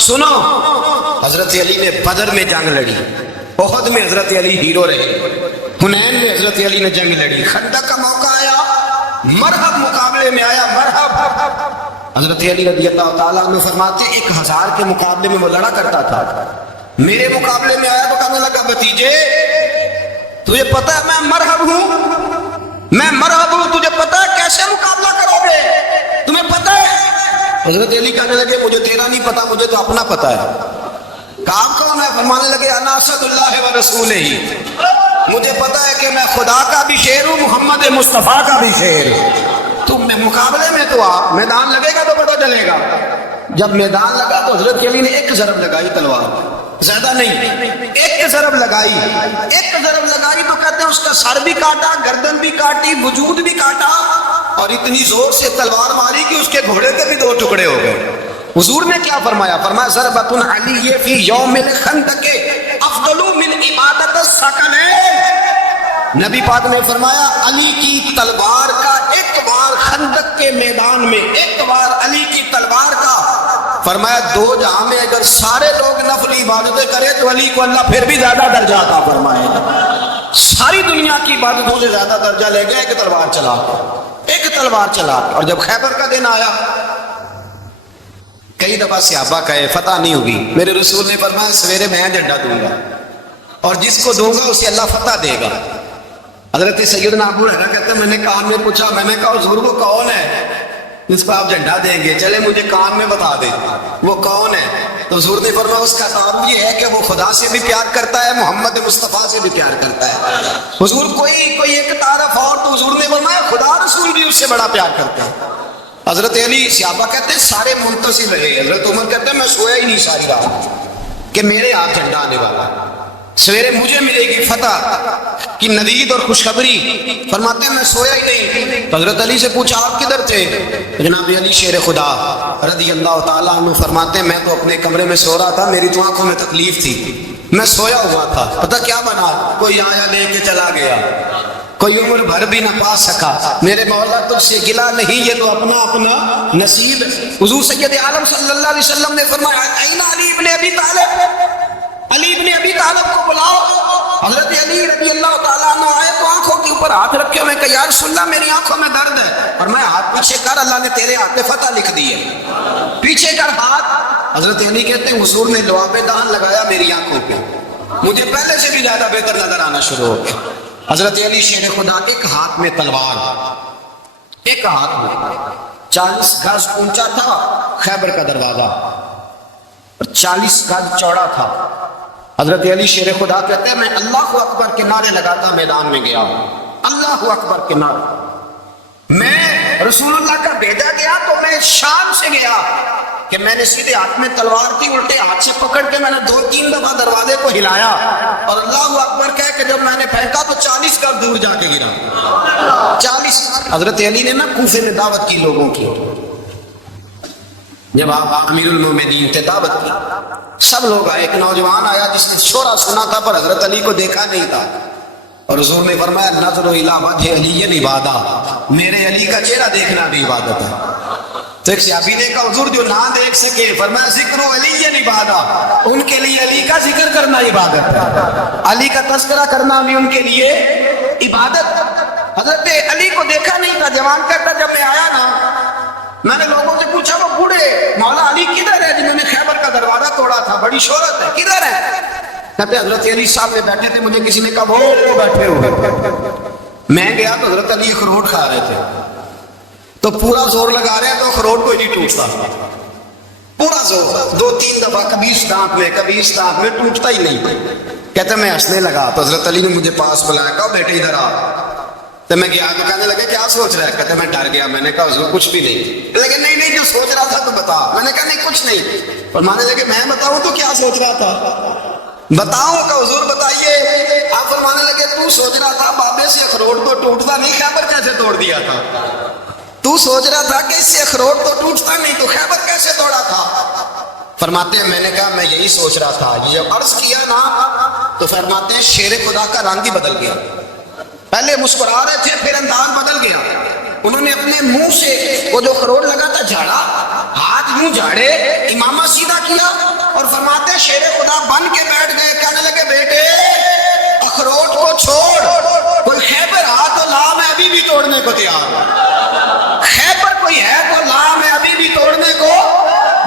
سنو، حضرت علی نے بدر میں جنگ لڑی، احد میں حضرت علی ہیرو رہے، حنین میں حضرت علی نے جنگ لڑی، خندق کا موقع آیا، مرحب مقابلے میں آیا، مرحب۔ حضرت علی رضی اللہ تعالیٰ عنہ فرماتے 1000 کے مقابلے میں وہ لڑا کرتا تھا، میرے مقابلے میں آیا تو کہنے لگا بھتیجے تجھے پتا ہے میں مرحب ہوں، میں مرحب ہوں، تجھے پتا ہے کیسے مقابلہ کرو گے، تمہیں پتا ہے؟ حضرت علی کہنے لگے مجھے تیرا نہیں پتا، مجھے تو اپنا پتا ہے۔ کہا کون ہے؟ فرمانے لگے انا اسد اللہ و رسولہ، مجھے پتا ہے کہ میں خدا کا بھی شیر ہوں، محمد مصطفیٰ کا بھی شیر ہوں۔ تم مقابلے میں تو آ، میدان لگے گا تو پتہ چلے گا۔ جب میدان لگا تو حضرت علی نے ایک ضرب لگائی تلوار، زیادہ نہیں، ایک ضرب لگائی، ایک ضرب لگائی تو کہتے ہیں اس کا سر بھی کاٹا، گردن بھی کاٹی، وجود بھی کاٹا، اور اتنی زور سے تلوار ماری کہ اس کے گھوڑے کے بھی 2 ٹکڑے ہو گئے۔ حضور نے کیا فرمایا؟ فرمایا ضربۃ علی فی یوم الخندق افضل من عبادت الثقلین۔ نبی پاک نے فرمایا علی کی تلوار کا ایک بار خندق کے میدان میں، ایک بار علی کی تلوار کا، فرمایا 2 جہاں میں اگر سارے لوگ نفل عبادتیں کرے تو علی کو اللہ پھر بھی زیادہ درجہ عطا فرمائے گا۔ ساری دنیا کی عبادتوں سے زیادہ درجہ لے گیا ایک تلوار چلا کے، ایک تلوار چلا کے۔ اور جب خیبر کا دن آیا، کئی دفعہ صحابہ کہے فتح نہیں ہوگی، میرے رسول نے فرمایا سویرے میں جھنڈا دوں گا اور جس کو دوں گا اسے اللہ فتح دے گا۔ حضرت سیدنا ابو ہریرہ کہتے ہیں میں نے کان میں پوچھا، میں نے کہا حضور وہ کون ہے جس کو آپ جھنڈا دیں گے؟ چلے مجھے کان میں بتا دیں وہ کون ہے۔ تو حضور نے فرمایا اس کا تعارف یہ ہے کہ وہ خدا سے بھی پیار کرتا ہے، محمد مصطفیٰ سے بھی پیار کرتا ہے۔ حضور کوئی ایک تعارف اور، تو حضور نے فرمایا خدا رسول بھی اس سے بڑا پیار کرتا ہے۔ حضرت علی، صحابہ کہتے ہیں سارے منتظر رہے، حضرت عمر کہتے ہیں میں سویا ہی نہیں ساری رات کہ میرے ہاتھ جھنڈا آنے والا ہے، سویرے مجھے ملے گی فتح کی ندید اور خوشخبری۔ فرماتے ہیں میں سویا ہی نہیں۔ حضرت علی سے پوچھا آپ کدھر تھے؟ جناب علی شیر خدا رضی اللہ تعالیٰ عنہ فرماتے ہیں میں تو اپنے کمرے میں سو رہا تھا، میری تو آنکھوں میں تکلیف تھی، میں سویا ہوا تھا، پتہ کیا بنا؟ کوئی آیا لے کے چلا گیا، کوئی عمر بھر بھی نہ پا سکا، میرے مولا تجھ سے گلا نہیں، یہ تو اپنا اپنا نصیب۔ حضور سید عالم صلی اللہ علیہ وسلم نے فرمایا این علی ابن ابی طالب، علی ابن ابی طالب کو بلاؤ۔ حضرت علی رضی اللہ تعالیٰ عنہ آئے تو آنکھوں کے اوپر ہاتھ رکھے ہوئے کہ یا رسول اللہ میری آنکھوں میں درد ہے، اور میں ہاتھ پیچھے کر، اللہ نے تیرے ہاتھ پہ فتح لکھ دی ہے، پیچھے کر ہاتھ۔ حضرت علی کہتے ہیں حضور نے لعاب دہن لگایا میری آنکھوں پہ، مجھے پہلے سے بھی زیادہ بہتر نظر آنا شروع ہو گیا۔ حضرت علی شیر خدا ایک ہاتھ میں تلوار، ایک ہاتھ میں 40 گز اونچا تھا خیبر کا دروازہ اور 40 گز چوڑا تھا۔ حضرت علی شیر خدا کہتے ہیں میں اللہ اکبر کے نعرے لگاتا میدان میں گیا، اللہ اکبر کے نعرے۔ میں رسول اللہ کا بھیجا گیا تو میں شام سے گیا کہ میں نے سیدھے ہاتھ میں تلوار تھی، الٹے ہاتھ سے پکڑ کے میں نے 2-3 دفعہ دروازے کو ہلایا اور اللہ اکبر کہہ کے جب میں نے پھینکا تو 40 گز دور جا کے گرا، 40۔ حضرت علی نے نا کوفے میں دعوت کی لوگوں کی، جب آپ امیر المومنین تھے دعوت کی، سب لوگ آئے، ایک نوجوان آیا جس نے شورا سنا تھا پر حضرت علی کو دیکھا نہیں تھا، اور حضور نے فرمایا نظر الی وجہ علی عبادہ، میرے علی کا چہرہ دیکھنا بھی عبادت ہے۔ تو ایک صحابی نے کہا حضور جو نہ دیکھ سکے، فرمایا ذکر علی عبادہ، ان کے لیے علی کا ذکر کرنا عبادت ہے، علی کا تذکرہ کرنا بھی ان کے لیے عبادت۔ حضرت علی کو دیکھا نہیں تھا، جوان کہتا جب میں آیا نا میں نے لوگوں سے پوچھا وہ بوڑھے مولا علی کدھر ہے جنہوں نے خیبر کا دروازہ توڑا تھا، بڑی شہرت ہے، کدھر ہے؟ کہتے حضرت علی صاحب میں بیٹھے تھے، مجھے کسی نے کہا وہ بیٹھے ہوئے۔ میں گیا تو حضرت علی اخروٹ کھا رہے تھے، تو پورا زور لگا رہے ہیں تو اخروٹ کوئی نہیں ٹوٹتا، پورا زور 2-3 دفعہ کبھی اس دانت میں کبھی اس دانت میں، ٹوٹتا ہی نہیں۔ کہتے میں ہنسنے لگا تو حضرت علی نے مجھے پاس بلایا، کہا بیٹے ادھر آ۔ تو میں گیا تو کہنے لگے کیا سوچ رہا ہے؟ کہتے میں ڈر گیا، میں نے کہا حضور کچھ بھی نہیں۔ لیکن نہیں جو سوچ رہا تھا تو بتا۔ میں نے کہا نہیں کچھ نہیں۔ فرمانے لگے میں بتاؤں تو کیا سوچ رہا تھا؟ بتاؤں کہ حضور بتائیے۔ آپ فرمانے لگے تو سوچ رہا تھا بابے سے اخروٹ تو ٹوٹتا نہیں، خیبر کیسے توڑ دیا تھا؟ تو سوچ رہا تھا کہ اس سے اخروٹ تو ٹوٹتا نہیں تو خیبر کیسے توڑا تھا؟ فرماتے ہیں میں نے کہا میں یہی سوچ رہا تھا۔ جب عرض کیا نا تو فرماتے ہیں شیر خدا کا رنگ ہی بدل گیا، پہلے مسکرا رہے تھے پھر انداز بدل گیا۔ انہوں نے اپنے منہ سے وہ جو خروٹ لگا تھا جھاڑا، ہاتھ منہ جھاڑے، امامہ سیدھا کیا اور فرماتے شیر خدا بن کے بیٹھ گئے. کہنے لگے بیٹے اخروٹ کو چھوڑ، کوئی خیبر آ تو لا، میں ابھی بھی توڑنے کو تیار ہوں. خیبر کوئی ہے تو لا، میں ابھی بھی توڑنے کو.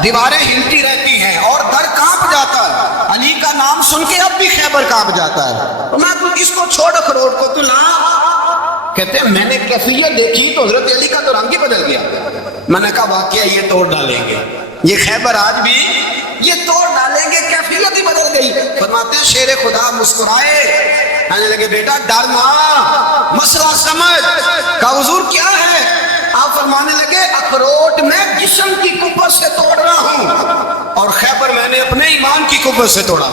دیواریں ہلتی رہتی ہیں اور در کانپ جاتا ہے. علی کا نام سن کے اب بھی خیبر کانپ جاتا ہے. تو میں تو اس کو چھوڑ اخروٹ کو تو لا. کہتے ہیں میں نے کیفیت دیکھی تو حضرت علی کا تو رنگ ہی بدل گیا. میں نے کہا واقعہ یہ توڑ ڈالیں گے، یہ خیبر آج بھی یہ توڑ ڈالیں گے. کیفیت ہی بدل گئی. فرماتے ہیں شیر خدا مسکرائے، کہنے لگے بیٹا ڈرنا، مسئلہ سمجھ. کہا حضور کیا ہے؟ آپ فرمانے لگے اخروٹ میں جسم کی قوت سے توڑ رہا ہوں اور خیبر میں نے اپنے ایمان کی قوت سے توڑا.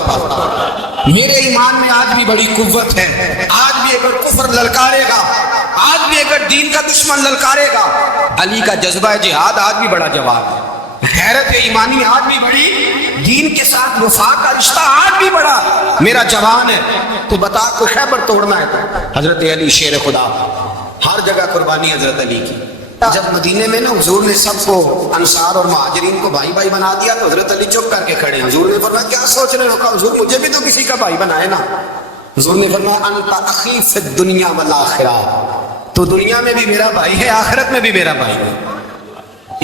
میرے ایمان میں آج بھی بڑی قوت ہے. آج بھی اگر کفر للکارے گا، آج بھی اگر دین کا دشمن للکارے گا، علی کا جذبہ جہاد آج بھی بڑا جواب ہے. حیرت ایمانی آج بھی بڑی، دین کے ساتھ وفا کا رشتہ آج بھی بڑا میرا جوان ہے. تو بتا کو خیبر توڑنا ہے تو حضرت علی شیر خدا، ہر جگہ قربانی حضرت علی کی. جب مدینے میں نا حضور نے سب کو انصار اور مہاجرین کو بھائی بھائی بنا دیا تو حضرت علی چپ کر کے کھڑے. حضور نے فرمایا کیا سوچ رہے ہو؟ کہا حضور مجھے بھی تو کسی کا بھائی بنائے نا. حضور نے فرمایا انت اخی فی الدنیا والآخرہ، تو دنیا میں بھی میرا بھائی ہے، آخرت میں بھی میرا بھائی ہے.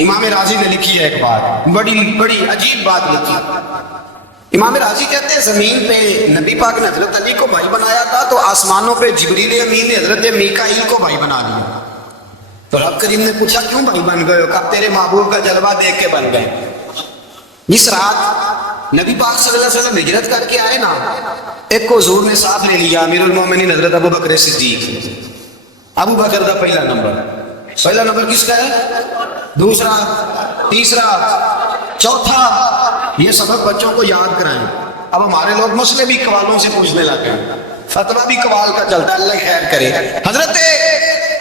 امام راضی نے لکھی ہے ایک بات، بڑی عجیب بات لکھی. امام راضی کہتے ہیں زمین پہ نبی پاک نے حضرت علی کو بھائی بنایا تھا تو آسمانوں پہ جبریل امین نے حضرت میکائیل کو بھائی بنا لیا. تو رب کریم نے پوچھا کیوں بھائی بن گئے ہو؟ کہا تیرے محبوب کا جلوہ دیکھ کے بن گئے. جس رات نبی پاک صلی اللہ علیہ وسلم ہجرت کر کے آئے نا، ایک کو حضور نے ساتھ لے لیا، امیر المومنین حضرت ابو بکر صدیق. ابو بکر دا پہلا نمبر کس کا ہے؟ دوسرا، تیسرا، چوتھا. یہ سبق بچوں کو یاد کرائیں. اب ہمارے لوگ مسئلے بھی قوالوں سے پوچھنے لگے، فتویٰ بھی قوال کا چلتا، اللہ خیر کرے. حضرت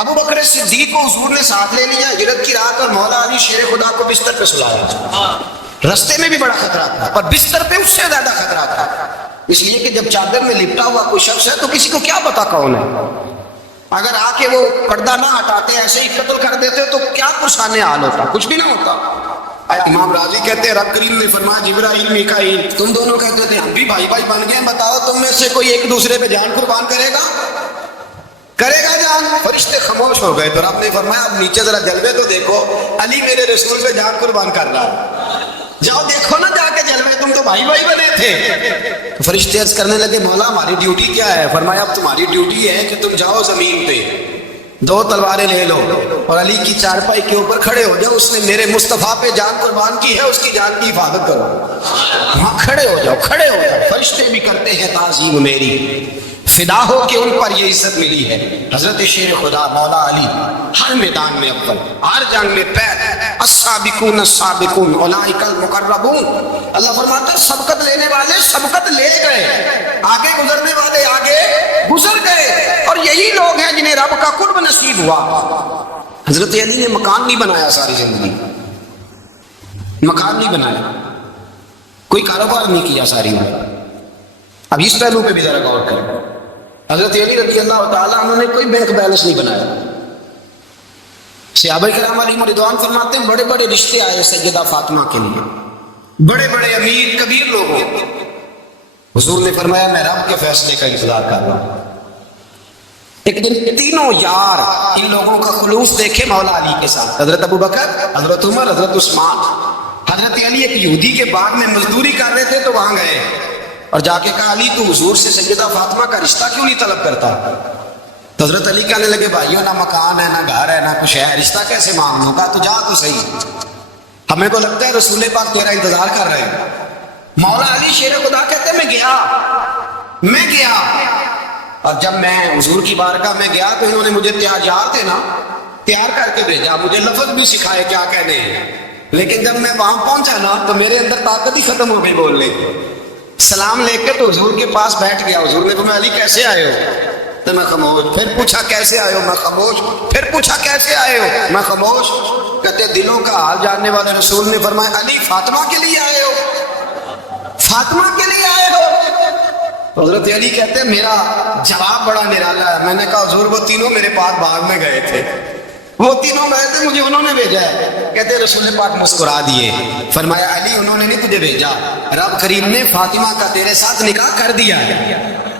ابو بکر صدیق کو حضور نے ساتھ لے لیا ہجرت کی رات اور مولا علی شیر خدا کو بستر پہ سلایا. رستے میں بھی بڑا خطرہ تھا اور بستر پہ اس سے زیادہ خطرہ تھا، اس لیے کہ جب چادر میں لپٹا ہوا کوئی شخص ہے تو کسی کو کیا پتا کون ہے. اگر آ کے وہ پردہ نہ ہٹاتے ایسے ہی قتل کر دیتے تو کیا پرسانے حال ہوتا، کچھ بھی نہ ہوتا. امام راضی کہتے ہیں رب کریم نے فرمایا جبرائیل میکائیل تم دونوں کہتے تھے ہم بھی بھائی بھائی بن گئے، بتاؤ تم میں سے کوئی ایک دوسرے پہ جان قربان کرے گا جان؟ فرشتے خاموش ہو گئے. تو رب نے فرمایا اب نیچے ذرا جلوے تو دیکھو، علی میرے رسول پہ جان قربان کر رہا ہے، جاؤ دیکھو نا جا کے جلوے، تم تو بھائی بھائی بنے تھے. فرشتے عرض کرنے لگے مولا ہماری ڈیوٹی کیا ہے؟ فرمایا اب تمہاری ڈیوٹی ہے کہ تم جاؤ زمین پہ، 2 تلواریں لے لو اور علی کی چارپائی کے اوپر کھڑے ہو جاؤ. اس نے میرے مصطفیٰ پہ جان قربان کی ہے، اس کی جان کی حفاظت کرو. وہاں کھڑے ہو جاؤ. فرشتے بھی کرتے ہیں تعظیم میری، فدا ہو کہ ان پر یہ عزت ملی ہے. حضرت شیر خدا مولا علی ہر میدان میں اول، ہر جنگ میں پیر. السابقون السابقون اولئک المقربون. اللہ فرماتا ہے سبقت لینے والے سبقت لے گئے، آگے گزرنے والے آگے گزر گئے، اور یہی لوگ ہیں جنہیں رب کا قرب نصیب ہوا. حضرت علی نے مکان نہیں بنایا، ساری زندگی مکان نہیں بنایا، کوئی کاروبار نہیں کیا ساری عمر. اب اس پہلو پہ بھی ذرا غور کریں. حضرت علی رضی اللہ تعالیٰ عنہ نے کوئی بینک بیلنس نہیں بنایا. صحابہ کرام علیہم رضوان فرماتے ہیں بڑے بڑے رشتے آئے سیدہ فاطمہ کے لیے، بڑے بڑے امیر کبیر لوگ ہیں. حضور نے فرمایا میں رب کے فیصلے کا انتظار کر رہا ہوں. ایک دن تینوں یار ان لوگوں کا خلوص دیکھے مولا علی کے ساتھ، حضرت ابو بکر، حضرت عمر، حضرت عثمان. حضرت علی ایک یہودی کے باغ میں مزدوری کر رہے تھے تو وہاں گئے اور جا کے کہا علی تو حضور سے سیدہ فاطمہ کا رشتہ کیوں نہیں طلب کرتا؟ تو حضرت علی کہنے لگے بھائیو نہ مکان ہے نہ گھر ہے نہ کچھ ہے، رشتہ کیسے معاملوں کا؟ تو جا تو صحیح، ہمیں تو لگتا ہے رسول پاک تیرا انتظار کر رہے ہیں. مولا علی شیر خدا کہتے میں گیا اور جب میں حضور کی بارگاہ میں گیا تو انہوں نے مجھے تیار کر کے بھیجا، مجھے لفظ بھی سکھائے کیا کہنے ہیں. لیکن جب میں وہاں پہنچا نا تو میرے اندر طاقت ہی ختم ہو گئی بولنے کی. سلام لے کے تو حضور کے پاس بیٹھ گیا. حضور نے فرمایا علی کیسے آئے ہو؟ تو میں خاموش. پھر پوچھا کیسے آئے ہو؟ میں خاموش. پھر پوچھا کیسے آئے ہو؟ میں خاموش. کہتے دلوں کا حال جاننے والے رسول نے فرمایا علی فاطمہ کے لیے آئے ہو؟ فاطمہ کے لیے آئے ہو؟ تو حضرت علی کہتے ہیں میرا جواب بڑا نرالا ہے. میں نے کہا حضور وہ تینوں میرے پاس باغ میں گئے تھے، وہ تینوں گئے تھے, مجھے انہوں نے بھیجا ہے. کہتے رسول پاک مسکرا دیے, فرمایا علی انہوں نے نہیں تجھے بھیجا, رب کریم نے فاطمہ کا تیرے ساتھ نکاح کر دیا ہے,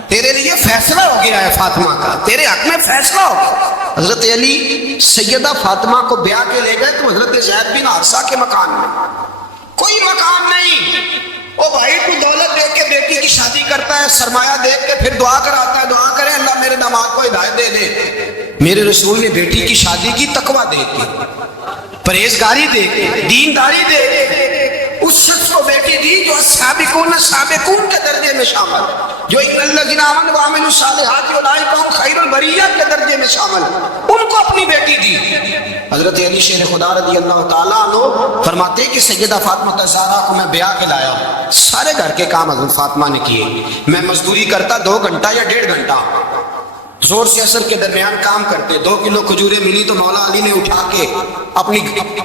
تیرے لیے فیصلہ ہو گیا ہے فاطمہ کا, تیرے حق میں فیصلہ ہو گیا. حضرت علی سیدہ فاطمہ کو بیاہ کے لے گئے تو حضرت زید بن حارثہ کے مکان میں, کوئی مکان نہیں. او بھائی تو دولت دیکھ کے بیٹی کی شادی کرتا ہے, سرمایہ دیکھ کے پھر دعا کراتا ہے, دعا کرے اللہ میرے داماد کو ہدایت دے دے. میرے رسول نے بیٹی کی شادی کی تقوی دیکھ کے, پرہیزگاری دیکھ کے, دینداری دیکھ کے اس شخص کو بیٹی دی جو سابقون کے درجے میں شامل, جو الذین آمنوا وعملوا الصالحات اولئک هم خیر البریہ کے درجے میں شامل, ان کو اپنی بیٹی دی. حضرت علی شیر خدا رضی اللہ تعالیٰ عنہ فرماتے کہ سیدہ فاطمہ الزہرا کو میں بیاہ کے لایا, سارے گھر کے کام حضرت فاطمہ نے کیے. میں مزدوری کرتا 2 گھنٹہ یا 1.5 گھنٹہ, زور سے اثر کے درمیان کام کرتے. 2 کلو کھجوریں ملی تو مولا علی نے اٹھا کے اپنی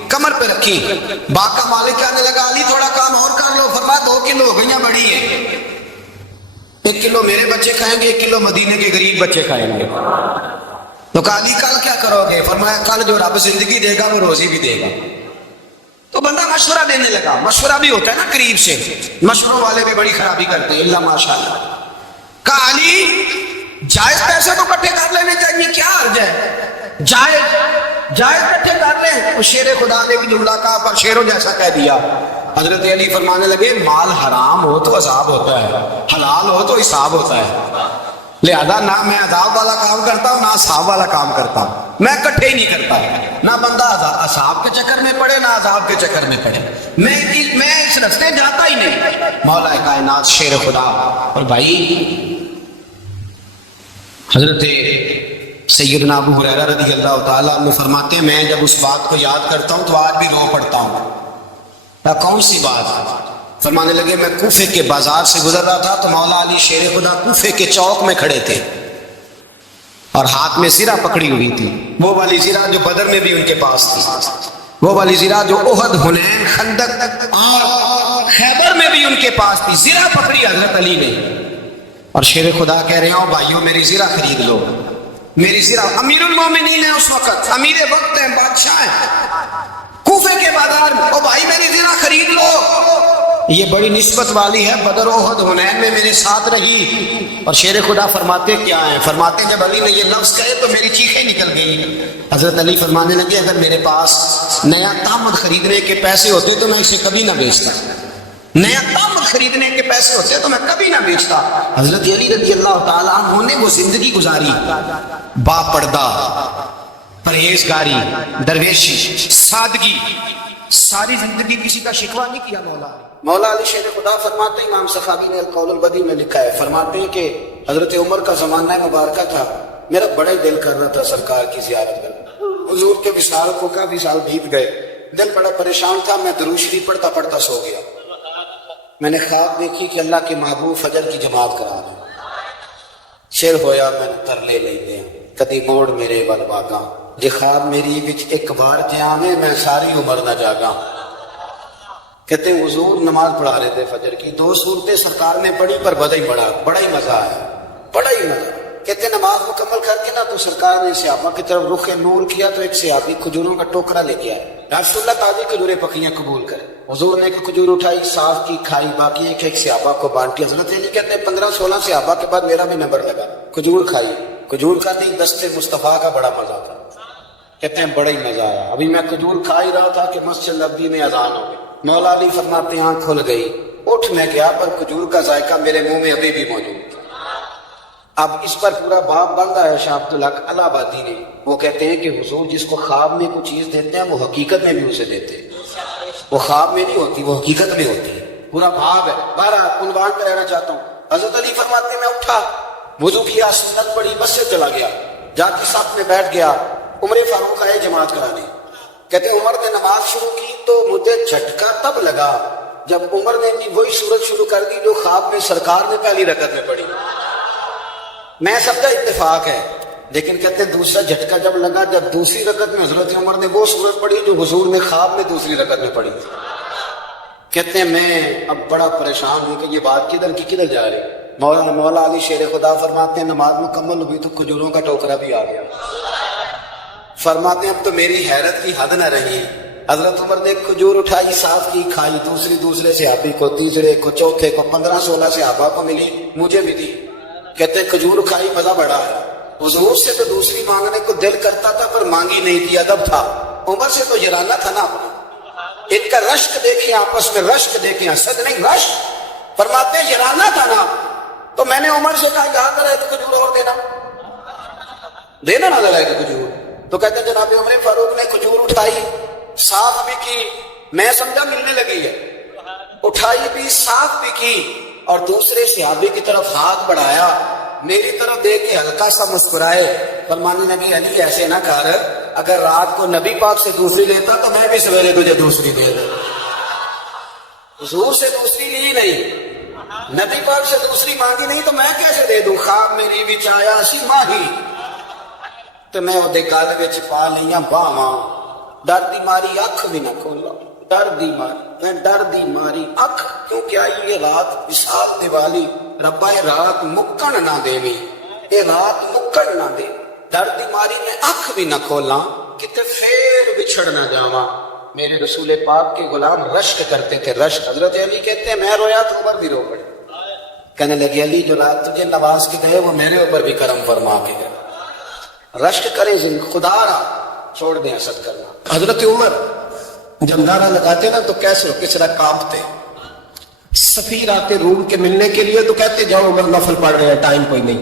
کمر پہ رکھی. باغ کا مالک کہنے لگا علی تھوڑا کام اور کر لو. فرمایا 2 کلو ہو گئیاں, بڑی ہے, 1 کلو میرے بچے کھائیں گے, 1 کلو مدینے کے غریب بچے کھائیں گے. تو کہا علی کل کیا کرو گے؟ فرمایا کل جو رب زندگی دے گا وہ روزی بھی دے گا. تو بندہ مشورہ دینے لگا. مشورہ بھی ہوتا ہے نا قریب سے, مشوروں والے بھی بڑی خرابی کرتے ہیں اللہ ماشاء اللہ. کہا علی جائز پیسے تو اکٹھے کر لینے چاہیے, کیا حرج ہے, جائز اکٹھے کر لیں. شیر خدا نے بھی جملہ کہا پر شیروں جیسا کہہ دیا. حضرت علی فرمانے لگے مال حرام ہو تو عذاب ہوتا ہے, حلال ہو تو حساب ہوتا ہے, لہذا نہ میں عذاب والا کام کرتا ہوں نہ حساب والا کام کرتا ہوں, میں اکٹھے ہی نہیں کرتا. نہ بندہ حساب کے چکر میں پڑے نہ عذاب کے چکر میں پڑے, میں اس رستے جاتا ہی نہیں. مولا کائنات شیر خدا. اور بھائی حضرت سیدنا ابو ہریرہ رضی اللہ تعالیٰ عنہ فرماتے ہیں میں جب اس بات کو یاد کرتا ہوں تو آج بھی رو پڑتا ہوں. کون سی بات؟ فرمانے لگے میں کوفے کے بازار سے گزر رہا تھا تو مولا علی شیر خدا کوفے کے چوک میں کھڑے تھے اور ہاتھ میں زرہ پکڑی ہوئی تھی, وہ والی زرہ جو بدر میں بھی ان کے پاس تھی, وہ والی زرہ جو احد, حنین, خندق اور خیبر میں بھی ان کے پاس تھی. زرہ پکڑی حضرت علی نے اور شیر خدا کہہ رہے ہوں بھائیوں میری زرہ خرید لو. میری زرہ, امیر المومنین ہے اس وقت, امیر وقت ہیں, بادشاہ ہیں کوفے کے بازار میں, او بھائی میری زرہ خرید لو. یہ بڑی نسبت والی ہے, بدر و احد حنین میں میرے ساتھ رہی. اور شیر خدا فرماتے کیا ہیں؟ فرماتے جب علی نے یہ لفظ کہے تو میری چیخیں نکل گئی. حضرت علی فرمانے لگے اگر میرے پاس نیا تامد خریدنے کے پیسے ہوتے تو میں اسے کبھی نہ بیچتا, نیا تامد خریدنے کے پیسے ہوتے تو میں کبھی نہ بیچتا. حضرت علی رضی اللہ تعالیٰ عنہ نے وہ زندگی گزاری با پردہ, پرہیزگاری, درویشی, سادگی, ساری زندگی کسی کا شکوہ نہیں کیا. مولا علی شیر خدا فرماتے ہیں, امام سخاوی نے القول البدی میں لکھا ہے, فرماتے ہیں کہ حضرت عمر کا زمانہ مبارکہ تھا, میرا بڑا ہی دل کر رہا تھا سرکار کی زیارت کرنا. حضور کے وصال کو کافی سال بیت گئے, دل بڑا پریشان تھا. میں درود شریف پڑھتا پڑھتا سو گیا. میں نے خواب دیکھی کہ اللہ کے محبوب فجر کی جماعت کرا رہے, شیر ہویا میں ترلے لے دے کدی موڑ میرے ول باگاں, جے خواب میری وچ ایک بار جاوے میں ساری عمر نہ جاگاں. کہتے ہیں حضور نماز پڑھا رہے تھے فجر کی, 2 صورتیں سرکار نے پڑھی پر بڑا ہی مزہ آیا, بڑا ہی مزہ. کہتے ہیں نماز مکمل کر کے نا تو سرکار نے صحابہ کی طرف رخ نور کیا تو ایک صحابی کھجوروں کا ٹوکرا لے کے آیا. رسول اللہ تازی کھجوریں پکیاں قبول کرے. حضور نے ایک کھجور اٹھائی, صاف کی, کھائی, باقی ایک صحابہ کو بانٹی. حضرت علی کہتے ہیں 15-16 صحابہ کے بعد میرا بھی نمبر لگا, کھجور کھائی, کھجور کا دی دستے مصطفیٰ کا بڑا مزہ تھا. کہتے ہیں بڑا ہی مزہ آیا. ابھی میں کھجور کھا ہی رہا تھا کہ مسجد نبوی میں اذان ہو گئی. مولا علی فرماتے ہیں آنکھ کھل گئی, اٹھ میں گیا پر کھجور کا ذائقہ میرے منہ میں ابھی بھی موجود تھا. اب اس پر پورا باب بندہ ہے شاہ عبدالحق الہ آبادی نے. وہ کہتے ہیں کہ حضور جس کو خواب میں کوئی چیز دیتے ہیں وہ حقیقت میں بھی اسے دیتے ہیں, وہ خواب میں نہیں ہوتی, وہ حقیقت میں ہوتی ہے. پورا باب ہے. بہرحال عنوان پہ رہنا چاہتا ہوں. حضرت علی فرماتے ہیں میں اٹھا, وضو کیا, سنت پڑھی, بس سے چلا گیا, جا کے صف میں بیٹھ گیا. عمر فاروق آئے جماعت کرانے. کہتے ہیں عمر نے نماز شروع کی تو مجھے جھٹکا تب لگا جب عمر نے وہی صورت شروع کر دی جو خواب میں سرکار نے پہلی رکعت میں پڑھی. میں سب کا اتفاق ہے, لیکن کہتے ہیں دوسرا جھٹکا جب لگا جب دوسری رکعت میں حضرت عمر نے وہ صورت پڑھی جو حضور نے خواب میں دوسری رکعت میں پڑھی. کہتے ہیں میں اب بڑا پریشان ہوں کہ یہ بات کدھر کی کدھر جا رہی. مولا علی شیر خدا فرماتے ہیں نماز مکمل ہوئی تو کھجوروں کا ٹوکرا بھی آ گیا. فرماتے ہیں اب تو میری حیرت کی حد نہ رہی. حضرت عمر نے کھجور اٹھائی, صاف کی, کھائی, دوسرے صحابی کو, تیسرے کو, چوتھے کو, 15-16 صحابہ کو ملی, مجھے بھی دی. کہتے ہیں کھجور کھائی, مزہ بڑا ہے. حضور سے تو دوسری مانگنے کو دل کرتا تھا پر مانگی نہیں تھی, ادب تھا. عمر سے تو جرانا تھا نا. ان کا رشک دیکھیں, آپس میں رشک دیکھیں, حسد نہیں رشک. فرماتے ہیں جرانا تھا نا. تو میں نے عمر سے کہا یہاں پر ہے تو کھجور اور دینا نہ لگائے کہ کھجور. تو کہتے ہیں جناب عمر فاروق نے کھجور اٹھائی, صاف بھی کی, میں سمجھا ملنے لگی ہے, اٹھائی بھی, صاف بھی کی, اور دوسرے صحابی کی طرف ہاتھ بڑھایا, میری طرف دیکھ کے ہلکا سا مسکرائے. فرمانے لگے علی ایسے نہ کر, اگر رات کو نبی پاک سے دوسری لیتا تو میں بھی سویرے تجھے دوسری دے دیتا. حضور سے دوسری لی نہیں, نبی پاک سے دوسری مانگی نہیں, تو میں کیسے دے دوں. خواب میری بھی چایا سی ماہی, تو میں وہ گل وچ پا لیا باواں, ڈر دی ماری اکھ بھی نہ کھولا, ڈر دی ماری اکھ, کیونکہ آئی یہ رات وصال دیوالی. ربا یہ رات مکن نہ دیویں, یہ رات مکن نہ دے. ڈر دی ماری میں اکھ بھی نہ کھولا, کتے پھر بچھڑ نہ جاواں. میرے رسول پاک کے غلام رشک کرتے تھے, رشک. حضرت علی کہتے ہیں میں رویا تو عمر بھی رو پڑے. کہنے لگے علی جو رات تجھے نواز کے گئے وہ میرے اوپر بھی کرم فرما کے گئے. رشک کریں خدا را, چھوڑ دیں حسد کرنا. حضرت عمر جب نعرہ لگاتے نا تو کیسے کس طرح کانپتے. سفیر آتے روم کے ملنے کے لیے تو کہتے جاؤ عمر نفل پڑھ رہے ہیں, ٹائم کوئی نہیں.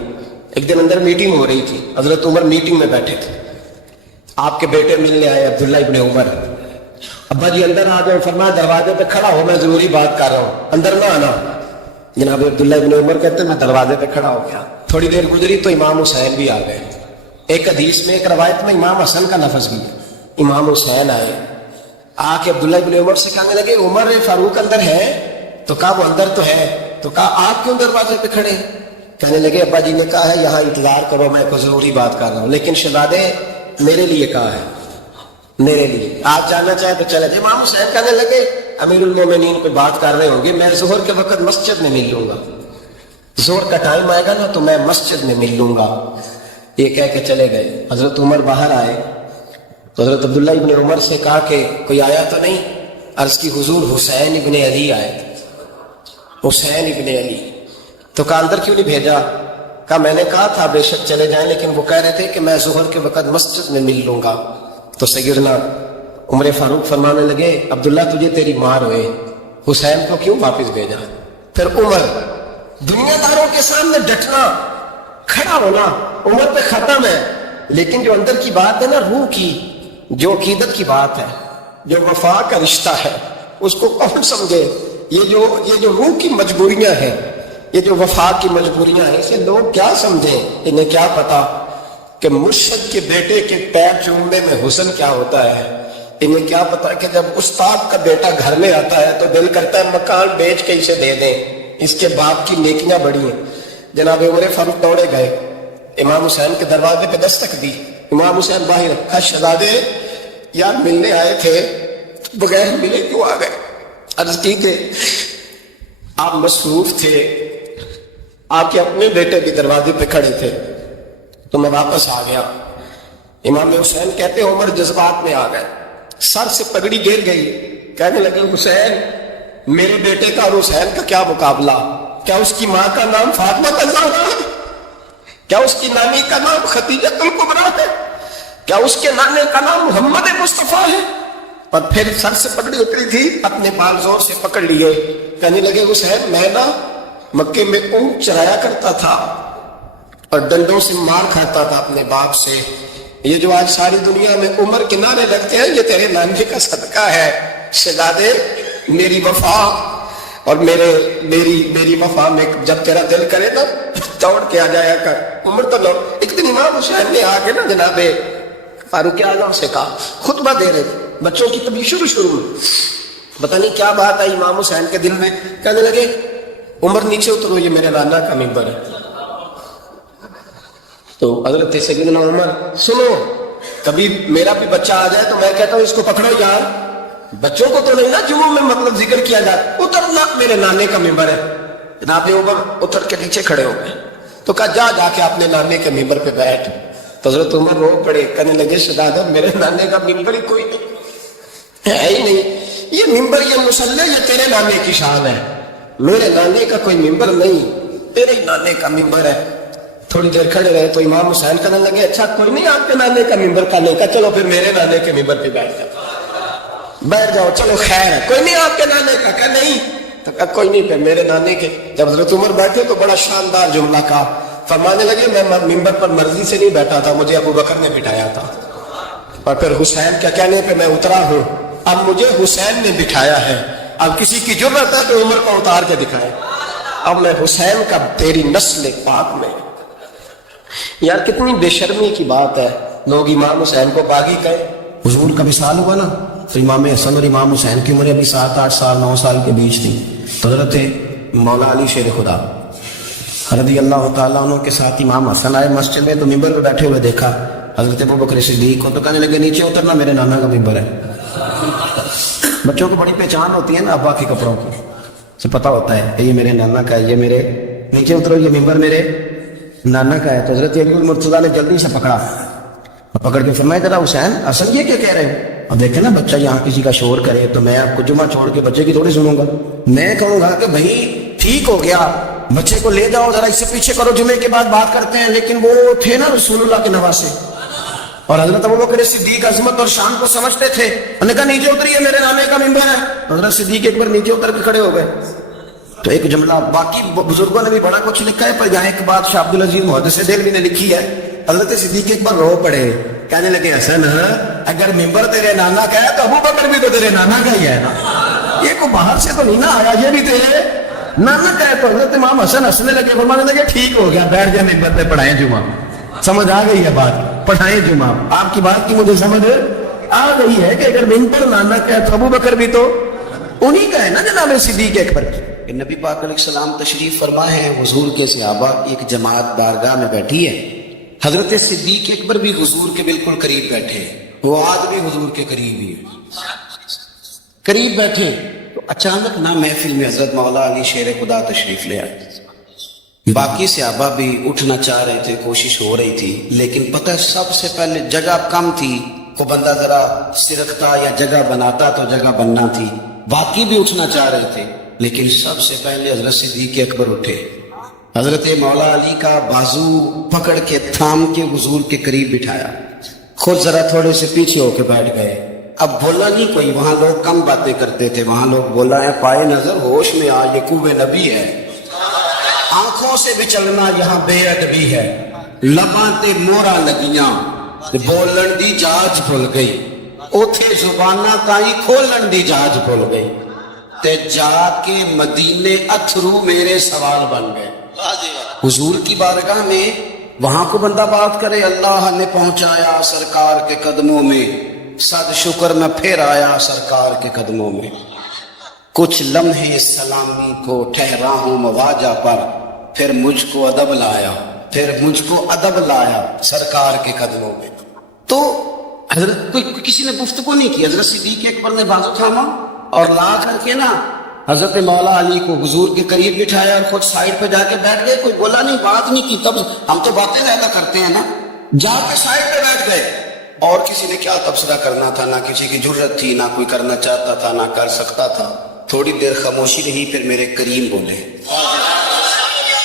ایک دن اندر میٹنگ ہو رہی تھی, حضرت عمر میٹنگ میں بیٹھے تھے, آپ کے بیٹے ملنے آئے عبداللہ ابن عمر. ابا جی اندر آ جائیں. فرمایا دروازے پہ کھڑا ہو, میں ضروری بات کر رہا ہوں, اندر نہ آنا. جناب عبداللہ ابن عمر کہتے ہیں میں دروازے پہ کھڑا ہو گیا. تھوڑی دیر گزری تو امام حسین بھی آ گئے. ایک حدیث میں, ایک روایت میں امام حسن کا لفظ بھی ہے. امام حسین آئے, آ کے عبداللہ ابن عمر سے کہنے لگے عمر فاروق اندر ہے؟ تو کہا وہ اندر تو ہے. تو کہا آپ کیوں دروازے پہ کھڑے؟ کہنے لگے ابا جی نے کہا ہے یہاں انتظار کرو, میں کوئی ضروری بات کر رہا ہوں. لیکن شہزادے میرے لیے کہا ہے, میرے لیے, آپ جاننا چاہیں تو چلے. امام حسین کہنے لگے امیر المومنین پہ بات کر رہے ہوں گے, میں ظہر کے وقت مسجد میں مل لوں گا, ظہر کا ٹائم آئے گا نا تو میں مسجد میں مل لوں گا. یہ کہہ کے چلے گئے. حضرت عمر باہر آئے تو حضرت عبداللہ ابن عمر سے کہا کہ کوئی آیا تو نہیں؟ عرض کی حضور حسین ابن علی آئے. حسین ابن علی. تو کہا اندر کیوں نہیں بھیجا؟ کہا میں نے کہا تھا بے شک چلے جائیں, لیکن وہ کہہ رہے تھے کہ میں ظہر کے وقت مسجد میں مل لوں گا. تو سیدنا عمر فاروق فرمانے لگے عبداللہ تجھے تیری مار ہوئے, حسین کو کیوں واپس بھیجا؟ پھر عمر دنیا داروں کے سامنے ڈٹنا, کھڑا ہونا عمر پہ ختم ہے, لیکن جو اندر کی بات ہے نا, روح کی, جو عقیدت کی بات ہے, جو وفا کا رشتہ ہے, اس کو کون سمجھے؟ یہ جو روح کی مجبوریاں ہیں, یہ جو وفا کی مجبوریاں ہیں, اسے لوگ کیا سمجھیں؟ انہیں کیا پتا کہ مرشد کے بیٹے کے پیر چومنے میں حسن کیا ہوتا ہے. انہیں کیا پتا کہ جب استاد کا بیٹا گھر میں آتا ہے تو دل کرتا ہے مکان بیچ کے اسے دے دیں, اس کے باپ کی نیکیاں بڑی ہیں. جناب عمر فاروق دوڑے گئے, امام حسین کے دروازے پہ دستک دی. امام حسین باہر رکھا, شہزادے یار ملنے آئے تھے, بغیر ملے کیوں آ گئے؟ عرض کی کہ آپ مصروف تھے, آپ کے اپنے بیٹے بھی دروازے پہ کھڑے تھے, تو میں واپس آ گیا. امام حسین کہتے عمر جذبات میں آ گئے, سر سے پگڑی گر گئی. کہنے لگے حسین میرے بیٹے کا اور حسین کا کیا مقابلہ؟ کیا اس کی ماں کا نام فاطمہ الزہرا ہے؟ کیا اس کی نانی کا نام خدیجہ الکبریٰ ہے؟ کیا اس کے نانے کا نام محمد مصطفیٰ ہے؟ اور پھر سر سے پگڑی اتری تھی, اپنے بال زور سے پکڑ لیے. کہنے لگے حسین میں نا مکے میں اونٹ چرایا کرتا تھا اور ڈنڈوں سے مار کھاتا تھا اپنے باپ سے. یہ جو آج ساری دنیا میں عمر کے نعرے لگتے ہیں, یہ تیرے نانے کا صدقہ ہے. شہزادے میری وفا اور میری وفا میں جب تیرا دل کرے نا دوڑ کے آ جایا کر. عمر تو لو. ایک دن امام حسین نے آ کے نا جناب فاروق اعظم سے کہا, خطبہ دے رہے بچوں کی تبھی شروع میں, پتہ نہیں کیا بات آئی امام حسین کے دل میں. کہنے لگے عمر نیچے اترو, یہ میرے نانا کا ممبر ہے. تو حضرت سیدنا عمر سنو, کبھی میرا بھی بچہ آ جائے تو میں کہتا ہوں اس کو پکڑو یار, بچوں کو تو نہیں نا جمعوں میں مطلب ذکر کیا جائے, اترنا میرے نانے کا ممبر ہے. جناب عمر اتر کے نیچے کھڑے ہو گئے. تو کہا جا کے اپنے نانے کے ممبر پہ بیٹھ. تو حضرت عمر رو پڑے، کہنے لگے شہزادہ میرے نانے کا ممبر ہی کوئی نہیں ہے ہی نہیں، یہ ممبر یہ مصلی یہ تیرے نانے کی شان ہے، میرے نانے کا کوئی ممبر نہیں، تیرے نانے کا ممبر ہے۔ تھوڑی دیر کھڑے رہے تو امام حسین کہنے لگے اچھا کوئی نہیں آپ کے نانے کا ممبر کا نہیں، کہا چلو پھر میرے نانے کے ممبر پہ بیٹھ جاؤ چلو خیر ہے، کوئی نہیں آپ کے نانے کا، کہا نہیں، تو کہا کوئی نہیں پھر میرے نانے کے۔ جب حضرت عمر بیٹھے تو بڑا شاندار جملہ کہا، فرمانے لگے میں ممبر پر مرضی سے نہیں بیٹھا تھا، مجھے ابو بکر نے بٹھایا تھا، اور پھر حسین کے کہنے پہ میں اترا ہوں، اب مجھے حسین نے بٹھایا ہے، اب کسی کی جرأت ہے تو عمر کو اتار کے دکھائے، اب میں حسین کا تیری نسل پاک میں۔ یار کتنی بے شرمی کی بات ہے، لوگ امام حسین کو باغی کہے۔ حضور کا وصال ہوا نا تو امام حسن اور امام حسین کی عمر ابھی 7 8 سال 9 سال کے بیچ تھی، تو حضرت مولا علی شیر خدا رضی اللہ تعالیٰ عنہ کے ساتھ امام حسن آئے مسجد میں، تو ممبر پہ بیٹھے ہوئے دیکھا حضرت ابوبکر صدیق کو، تو کہنے لگے نیچے اترنا میرے نانا کا ممبر ہے۔ بچوں کو بڑی پہچان ہوتی ہے نا ابا کے کپڑوں کی، سے پتہ ہوتا ہے یہ میرے نانا کا ہے، یہ میرے نیچے اترو یہ ممبر میرے نانا کا ہے۔ تو حضرت علی المرتضیٰ نے جلدی سے پکڑا، پکڑ کے فرمایا ذرا حسین اصل یہ کیا کہہ رہے ہو؟ اب دیکھیں نا بچہ یہاں کسی کا شور کرے تو میں آپ کو جمعہ چھوڑ کے بچے کی تھوڑی سنوں گا، میں کہوں گا کہ بھائی ٹھیک ہو گیا بچے کو لے جاؤ ذرا اس سے پیچھے کرو، جمعے کے بعد بات کرتے ہیں۔ لیکن وہ تھے نا رسول اللہ کے نواسے، اور حضرت ابوبکر صدیق عظمت اور شان کو سمجھتے تھے، انہوں نے کہا نیچے اتریے میرے نانے کا ممبر ہے۔ حضرت صدیق ایک بار نیچے اتر کے کھڑے ہو گئے، تو ایک جملہ باقی بزرگوں نے بھی بڑا کچھ لکھا ہے، پر یہاں ایک بات شاہ عبدالعزیز محدث دہلوی نے لکھی ہے، حضرت صدیق ایک بار رو پڑے، کہنے لگے حسن اگر ممبر تیرے نانا کا ہے تو ابوبکر بھی تو تیرے نانا کا ہی ہے نا، یہ کو باہر سے تو نہیں نا آیا، یہ بھی تیرے نانا کا ہے۔ تو حضرت امام حسن ہنسنے لگے، فرمانے لگے ٹھیک ہو گیا بیٹھ جائے ممبر پہ پڑھائیں جمعہ، سمجھ آ گئی ہے بات، پڑھائیں جمعہ۔ آپ کی بات کی مجھے سمجھ آ گئی ہے کہ اگر ممبر نانا کا ہے تو ابوبکر بھی تو انہی کا ہے نا جناب صدیق اکبر کی۔ نبی پاک علیہ السلام تشریف فرما ہے، حضور کے صحابہ ایک جماعت بارگاہ میں بیٹھی ہے، حضرت صدیق اکبر بھی حضور کے بالکل قریب بیٹھے، وہ آج بھی حضور کے قریب ہی ہے، قریب بیٹھے، تو اچانک نہ محفل میں حضرت مولا علی شیر خدا تشریف لے آئے۔ باقی صحابہ بھی اٹھنا چاہ رہے تھے، کوشش ہو رہی تھی، لیکن پتہ سب سے پہلے جگہ کم تھی، کو بندہ ذرا سرکتا یا جگہ بناتا تو جگہ بننا تھی، باقی بھی اٹھنا چاہ رہے تھے، لیکن سب سے پہلے حضرت صدیق اکبر اٹھے، حضرت مولا علی کا بازو پکڑ کے تھام کے حضور کے قریب بٹھایا، خود ذرا تھوڑے سے پیچھے ہو کے بیٹھ گئے۔ اب بولا نہیں کوئی، وہاں لوگ کم باتیں کرتے تھے، وہاں لوگ بولا ہے پائے نظر ہوش میں آ یہ کوب نبی ہے، آنکھوں سے بھی چلنا یہاں بے ادبی ہے، لباں تے مورا لگیاں بولن دی جاج بھول گئی، اوتھے زبانہ تائی کھولن دی جاج بھول گئی، تے جا کے مدینے اتھرو میرے سوال بن گئے۔ حضور کی بارگاہ میں وہاں کو بندہ بات کرے، اللہ نے پہنچایا سرکار کے قدموں میں، صد شکر میں پھر آیا سرکار کے قدموں میں، کچھ لمحے سلامی کو ٹھہرا ہوں مواجہ پر، پھر مجھ کو ادب لایا، پھر مجھ کو ادب لایا سرکار کے قدموں میں۔ تو حضرت کوئی کسی نے گفتگو نہیں کی، حضرت صدیق اکبر نے بازو تھاما اور لا کر کے نا حضرت مولا علی کو حضور کے قریب بٹھایا اور خود سائڈ پہ جا کے بیٹھ گئے، کوئی بولا نہیں، بات نہیں کی۔ تب ہم تو باتیں زیادہ کرتے ہیں نا، جا کے سائڈ پہ بیٹھ گئے، اور کسی نے کیا تبصرہ کرنا تھا، نہ کسی کی جرت تھی، نہ کوئی کرنا چاہتا تھا، نہ کر سکتا تھا۔ تھوڑی دیر خاموشی رہی، پھر میرے کریم بولے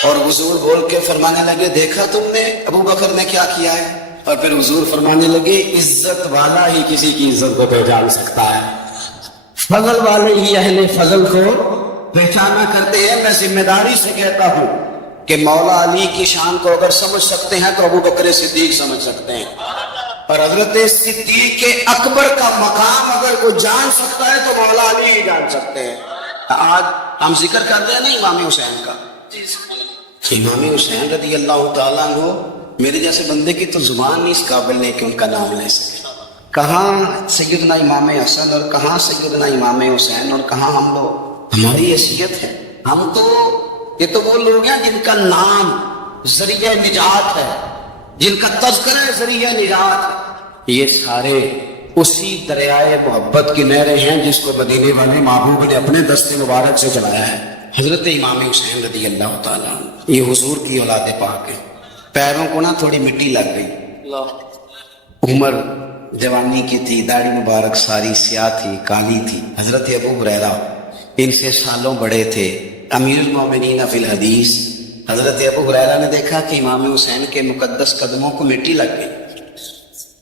اور حضور بول کے فرمانے لگے دیکھا تم نے ابو بکر نے کیا کیا ہے؟ اور پھر حضور فرمانے لگے عزت والا ہی کسی کی عزت کو پہچان سکتا ہے، فضل والے ہی اہل فضل کو پہچانا کرتے ہیں۔ میں ذمہ داری سے کہتا ہوں کہ مولا علی کی شان کو اگر سمجھ سکتے ہیں تو ابو بکر صدیق سمجھ سکتے ہیں، اور حضرت صدیق اکبر کا مقام اگر کوئی جان سکتا ہے تو مولا علی ہی جان سکتے ہیں۔ آج ہم ذکر کر رہے ہیں نا امام حسین کا، امام حسین رضی اللہ تعالیٰ عنہ، میرے جیسے بندے کی تو زبان نہیں اس قابل نہیں کہ ان کا نام لے سکے۔ کہاں سیدنا امام حسن اور کہاں سیدنا امام حسین اور کہاں ہم لوگ، ہماری حیثیت ہے، ہم تو یہ تو وہ لوگ ہیں جن کا نام ذریعہ نجات ہے، جن کا تذکرہ ذریعہ نجات ہے، یہ سارے اسی دریائے محبت کی نہریں ہیں جس کو مدینے والے محبوب نے اپنے دست مبارک سے چلایا ہے۔ حضرت امام حسین رضی اللہ تعالیٰ عنہ یہ حضور کی اولاد پاک ہے، پیروں کو نا تھوڑی مٹی لگ گئی، عمر جوانی کی تھی، داڑھی مبارک ساری سیاہ تھی، کالی تھی. حضرت ابو ہریرہ ان سے سالوں بڑے تھے، امیر المومنین فی الحدیث. حضرت ابو ہریرہ نے دیکھا کہ امام حسین کے مقدس قدموں کو مٹی لگ گئی.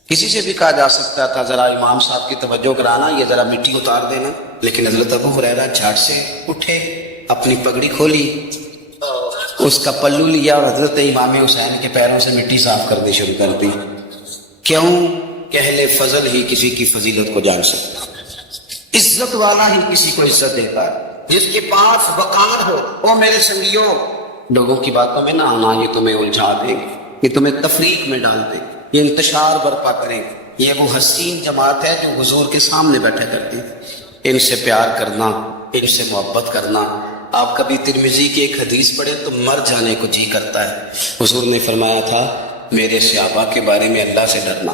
کسی سے بھی کہا جا سکتا تھا ذرا امام صاحب کی توجہ کرانا، یہ ذرا مٹی اتار دینا، لیکن حضرت ابو ہریرہ جھٹ سے اٹھے، اپنی پگڑی کھولی، اس کا پلو لیا اور حضرت امام حسین کے پیروں سے مٹی صاف کرنی شروع کر دی. کیوں کہ اہل فضل ہی کسی کی فضیلت کو جان سکتا، عزت والا ہی کسی کو عزت دیتا ہے، جس کے پاس وقار ہو. او میرے سنگیوں، لوگوں کی باتوں میں نہ آنا، یہ تمہیں الجھا دیں گے، یہ تمہیں تفریق میں ڈال دیں گے، یہ انتشار برپا کریں گے. یہ وہ حسین جماعت ہے جو حضور کے سامنے بیٹھے کرتی ہے. ان سے پیار کرنا، ان سے محبت کرنا. آپ کبھی ترمذی کی ایک حدیث پڑھیں تو مر جانے کو جی کرتا ہے. حضور نے فرمایا تھا میرے صحابہ کے بارے میں اللہ سے ڈرنا،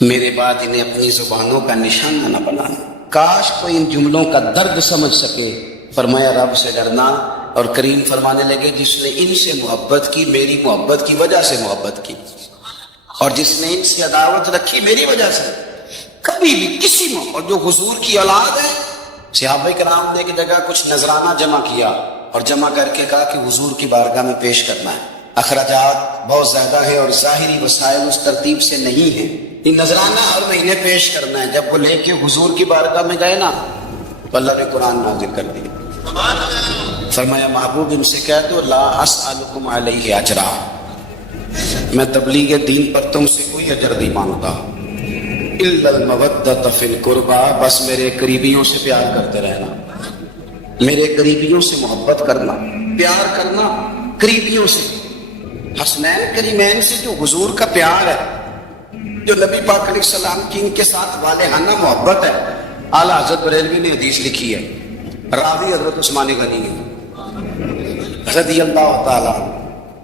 میرے بعد انہیں اپنی زبانوں کا نشانہ نہ بنانا. کاش کوئی ان جملوں کا درد سمجھ سکے. فرمایا رب سے ڈرنا، اور کریم فرمانے لگے جس نے ان سے محبت کی میری محبت کی وجہ سے محبت کی، اور جس نے ان سے عداوت رکھی میری وجہ سے. کبھی بھی کسی میں، اور جو حضور کی اولاد ہے، صحابہ کرام نے ایک جگہ کچھ نذرانہ جمع کیا اور جمع کر کے کہا کہ حضور کی بارگاہ میں پیش کرنا ہے. اخراجات بہت زیادہ ہے اور ظاہری وسائل اس ترتیب سے نہیں ہیں. یہ نذرانہ ہر مہینے پیش کرنا ہے. جب وہ لے کے حضور کی بارگاہ میں گئے نا تو اللہ نے قرآن نازل کر دیا. فرمایا محبوب ان سے کہہ دو لا اسألکم علیہ اجرا، میں تبلیغ دین پر تم سے کوئی اجر نہیں مانگتا، الا المودۃ فی القربى، بس میرے قریبیوں سے پیار کرتے رہنا، میرے قریبیوں سے محبت کرنا، پیار کرنا قریبیوں سے. حسنین کریمین سے جو حضور کا پیار ہے، جو نبی پاک علیہ السلام کی ان کے ساتھ والہانہ محبت ہے. اعلیٰ حضرت بریلوی نے حدیث لکھی ہے، راوی حضرت عثمان غنی ہے رضی اللہ تعالیٰ.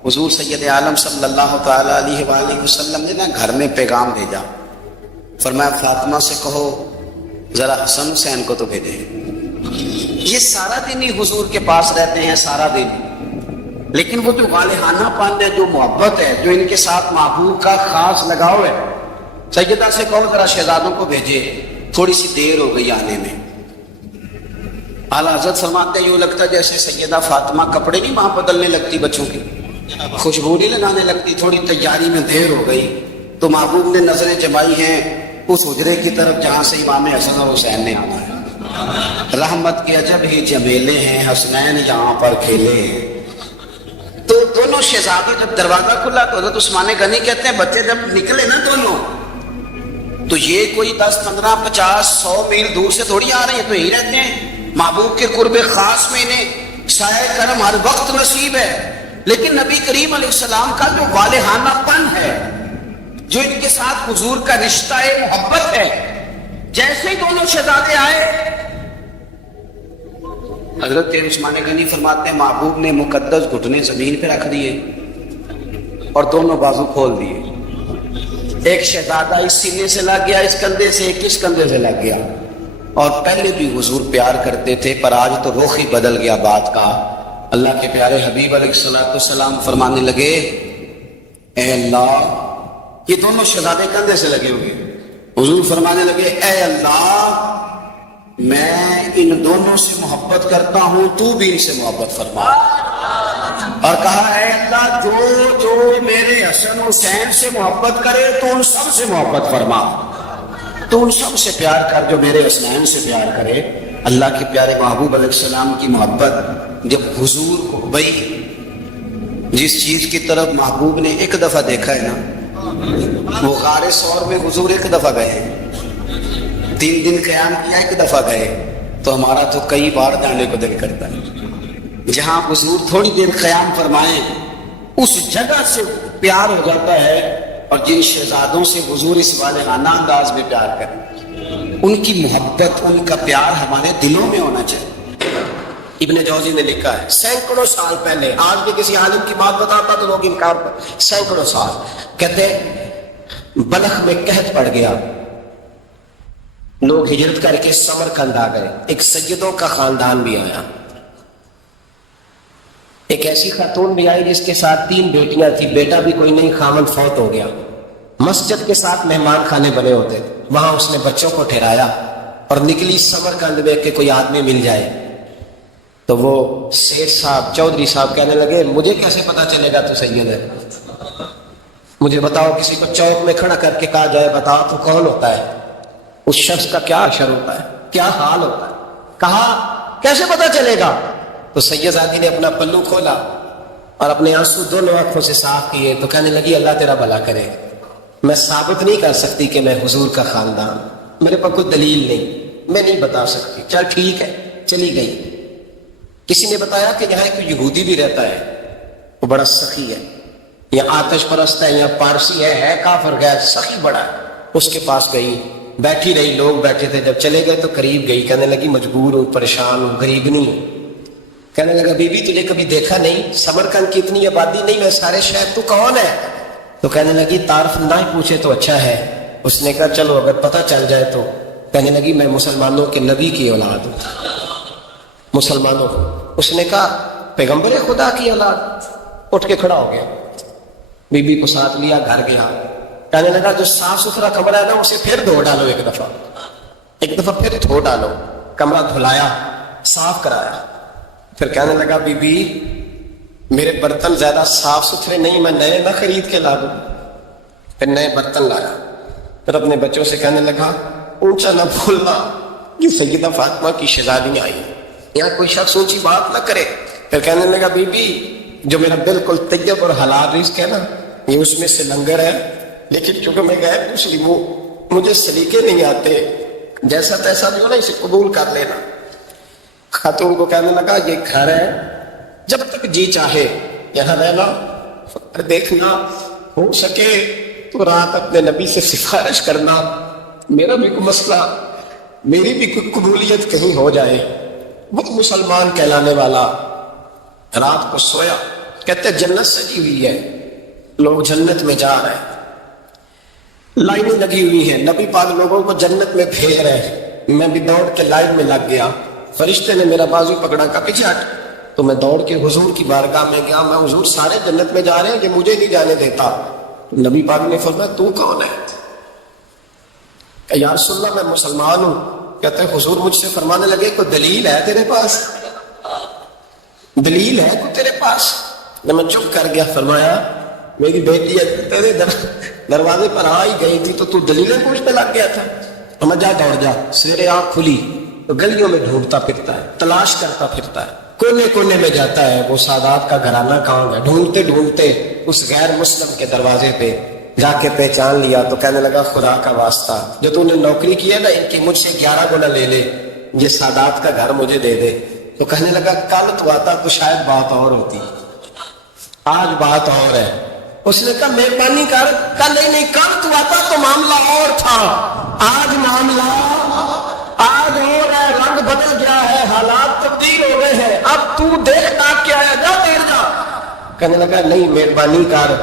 حضور سید عالم صلی اللہ تعالیٰ علیہ وآلہ وسلم نے نا گھر میں پیغام بھیجا. فرمایا فاطمہ سے کہو ذرا حسن حسین کو تو بھیجے. یہ سارا دن ہی حضور کے پاس رہتے ہیں، سارا دن، لیکن وہ جو والہانہ پن ہے، جو محبت ہے، جو ان کے ساتھ محبوب کا خاص لگاؤ ہے. سیدہ سے کہو ذرا شہزادوں کو بھیجے، تھوڑی سی دیر ہو گئی آنے میں. اعلیٰ حضرت فرماتے ہیں یوں لگتا جیسے سیدہ فاطمہ کپڑے نہیں وہاں بدلنے لگتی، بچوں کی خوشبو نہیں لگانے لگتی، تھوڑی تیاری میں دیر ہو گئی تو محبوب نے نظریں جمائی ہیں اس حجرے کی طرف جہاں سے امام حسن اور حسین نے آنا ہے. رحمت کے عجب ہی جمیلے ہیں، حسنین یہاں پر کھیلے ہیں. تو دونوں شہزادے جب دروازہ کھلا تو حضرت عثمان غنی کہتے ہیں بچے جب نکلے نا دونوں تو یہ کوئی 10 15 50 100 میل دور سے تھوڑی آ رہے ہیں، تو یہی رہتے ہیں. محبوب کے قرب خاص میں انہیں سایہ کرم ہر وقت نصیب ہے. لیکن نبی کریم علیہ السلام کا جو والہانہ پن ہے، جو ان کے ساتھ حضور کا رشتہ محبت ہے، جیسے ہی دونوں شہزادے آئے حضرت عثمان غنی فرماتے ہیں محبوب نے مقدس گھٹنے زمین پہ رکھ دیے اور دونوں بازو کھول دیے. ایک شہزادہ اس سینے سے لگ گیا اس کندھے سے، ایک اس کندھے سے لگ گیا. اور پہلے بھی حضور پیار کرتے تھے پر آج تو رخ ہی بدل گیا بات کا. اللہ کے پیارے حبیب علیہ السلام فرمانے لگے اے اللہ، یہ دونوں شہزادے کندھے سے لگے ہوئے. حضور فرمانے لگے اے اللہ میں ان دونوں سے محبت کرتا ہوں، تو بھی ان سے محبت فرما. اور کہا اے اللہ جو میرے حسن حسین سے محبت کرے تو ان سب سے محبت فرما، تو ان سب سے پیار کر جو میرے حسنین سے پیار کرے. اللہ کے پیارے محبوب علیہ السلام کی محبت جب حضور کو بھئی جس چیز کی طرف محبوب نے ایک دفعہ دیکھا ہے نا، وہ غار ثور میں حضور ایک دفعہ گئے، 3 دن قیام کیا، ایک دفعہ گئے، تو ہمارا تو کئی بار جانے کو دل کرتا ہے. جہاں حضور تھوڑی دیر قیام فرمائیں اس جگہ سے پیار ہو جاتا ہے. اور جن شہزادوں سے حضور اس والہانہ انداز میں پیار کریں، ان کی محبت، ان کا پیار ہمارے دلوں میں ہونا چاہیے. ابن جوزی نے لکھا ہے سینکڑوں سال پہلے، آج بھی کسی عالم کی بات بتاتا تو لوگ انکار پر، سینکڑوں سال کہتے بلخ میں قحط پڑ گیا، لوگ ہجرت کر کے سمرقند آ گئے. ایک سیدوں کا خاندان بھی آیا، ایک ایسی خاتون بھی آئی جس کے ساتھ 3 بیٹیاں تھیں، بیٹا بھی کوئی نہیں، خامن فوت ہو گیا. مسجد کے ساتھ مہمان خانے بنے ہوتے تھے، وہاں اس نے بچوں کو ٹھہرایا اور نکلی سمرقند میں کہ کوئی آدمی مل جائے، تو وہ سیٹھ صاحب چودھری صاحب کہنے لگے مجھے کیسے پتا چلے گا تو سید ہے، مجھے بتاؤ، کسی کو چوک میں کھڑا کر کے کہا جائے بتاؤ تو کون ہوتا ہے، اس شخص کا کیا اشر ہوتا ہے، کیا حال ہوتا ہے، کہا کیسے پتا چلے گا؟ تو سید زادی نے اپنا پلو کھولا اور اپنے آنسو دونوں آنکھوں سے صاف کیے تو کہنے لگی اللہ تیرا بھلا کرے، میں ثابت نہیں کر سکتی کہ میں حضور کا خاندان، میرے پاس کوئی دلیل نہیں، میں نہیں بتا سکتی، چل ٹھیک ہے، چلی گئی۔ کسی نے بتایا کہ یہاں ایک یہودی بھی رہتا ہے، وہ بڑا سخی ہے، یا آتش پرست ہے یا پارسی ہے کافر غیر، سخی بڑا ہے، اس کے پاس گئی، بیٹھی رہی، لوگ بیٹھے تھے، جب چلے گئے تو قریب گئی، کہنے لگی مجبور ہوں، پریشان ہوں، غریب نہیں ہوں۔ کہنے لگا بی بی تجھے کبھی دیکھا نہیں، سمرقند کی اتنی آبادی نہیں، میں سارے شہر، تو کون ہے؟ تو کہنے لگی تعارف نہ ہی پوچھے تو اچھا ہے۔ اس نے کہا چلو اگر پتہ چل جائے تو۔ کہنے لگی میں مسلمانوں کے نبی کی اولاد ہوں، مسلمانوں کو۔ اس نے کہا پیغمبر خدا کی اولاد؟ اٹھ کے کھڑا ہو گیا، بی بی کو ساتھ لیا، گھر گیا، کہنے لگا جو صاف ستھرا کمرہ ہے نا اسے پھر دھو ڈالو، ایک دفعہ پھر دھو ڈالو۔ کمرہ دھلایا، صاف کرایا، پھر کہنے لگا بی بی میرے برتن زیادہ صاف ستھرے نہیں، میں نئے نہ خرید کے لا دوں۔ پھر نئے برتن لایا، پھر اپنے بچوں سے کہنے لگا اونچا نہ بھولنا کہ سیدہ فاطمہ کی شہزادی آئی، یہاں کوئی شخص اونچی بات نہ کرے۔ پھر کہنے لگا بی بی جو میرا بالکل طیب اور حلال رزق ہے نا، یہ اس میں سے لنگر ہے، لیکن چونکہ میں غیر مسلم ہوں، مجھے سلیقے نہیں آتے، جیسا تیسا جو نا اسے قبول کر لینا۔ خاتون کو کہنے لگا یہ گھر ہے، جب تک جی چاہے یہاں رہنا، دیکھنا ہو سکے تو رات اپنے نبی سے سفارش کرنا، میرا بھی کوئی مسئلہ، میری بھی کوئی قبولیت کہیں ہو جائے۔ وہ مسلمان کہلانے والا رات کو سویا، کہتے جنت سجی ہوئی ہے، لوگ جنت میں جا رہے ہیں، لائنیں لگی ہوئی ہیں، نبی پاک لوگوں کو جنت میں بھیج رہے ہیں، میں بھی دوڑ کے لائن میں لگ گیا، فرشتے نے میرا بازو پکڑا، کا پیچھے ہٹ، تو میں دوڑ کے حضور کی بارگاہ میں گیا، میں حضور سارے جنت میں جا رہے ہیں، یہ مجھے نہیں جانے دیتا۔ نبی پاک نے فرمایا تو کون ہے؟ کہ یا رسول اللہ میں مسلمان ہوں۔ کہتے ہیں حضور مجھ سے فرمانے لگے کوئی دلیل ہے تیرے پاس؟ دلیل ہے کوئی تیرے پاس؟ جب میں چپ کر گیا فرمایا میری بیٹی تیرے دروازے پر آ ہی گئی تھی تو دلیلیں پوچھنے لگ گیا تھا۔ میں جا دوڑ جا، سویرے آنکھ کھلی تو گلیوں میں ڈھونڈتا پھرتا ہے، تلاش کرتا پھرتا ہے، کونے کونے میں جاتا ہے وہ سادات کا گھرانہ کہاں ہے، ڈھونڈتے ڈھونڈتے اس غیر مسلم کے دروازے پہ جا کے پہچان لیا تو کہنے لگا خدا کا واسطہ جو تو نے نوکری کی ہے نا ان کی مجھ سے 11 گنا لے لے، یہ سادات کا گھر مجھے دے دے۔ تو کہنے لگا کل تو آتا تو شاید بات اور ہوتی، آج بات اور ہے۔ اس نے کہا مہربانی کر، کل نہیں کل تو آتا تو معاملہ اور تھا، آج معاملہ آج اور ہے، رنگ بدل گیا ہے، حالات تبدیل ہو گئے ہیں، اب تو دیکھتا کیا ہے، جا دیر جا۔ کہنے لگا نہیں مہربانی کر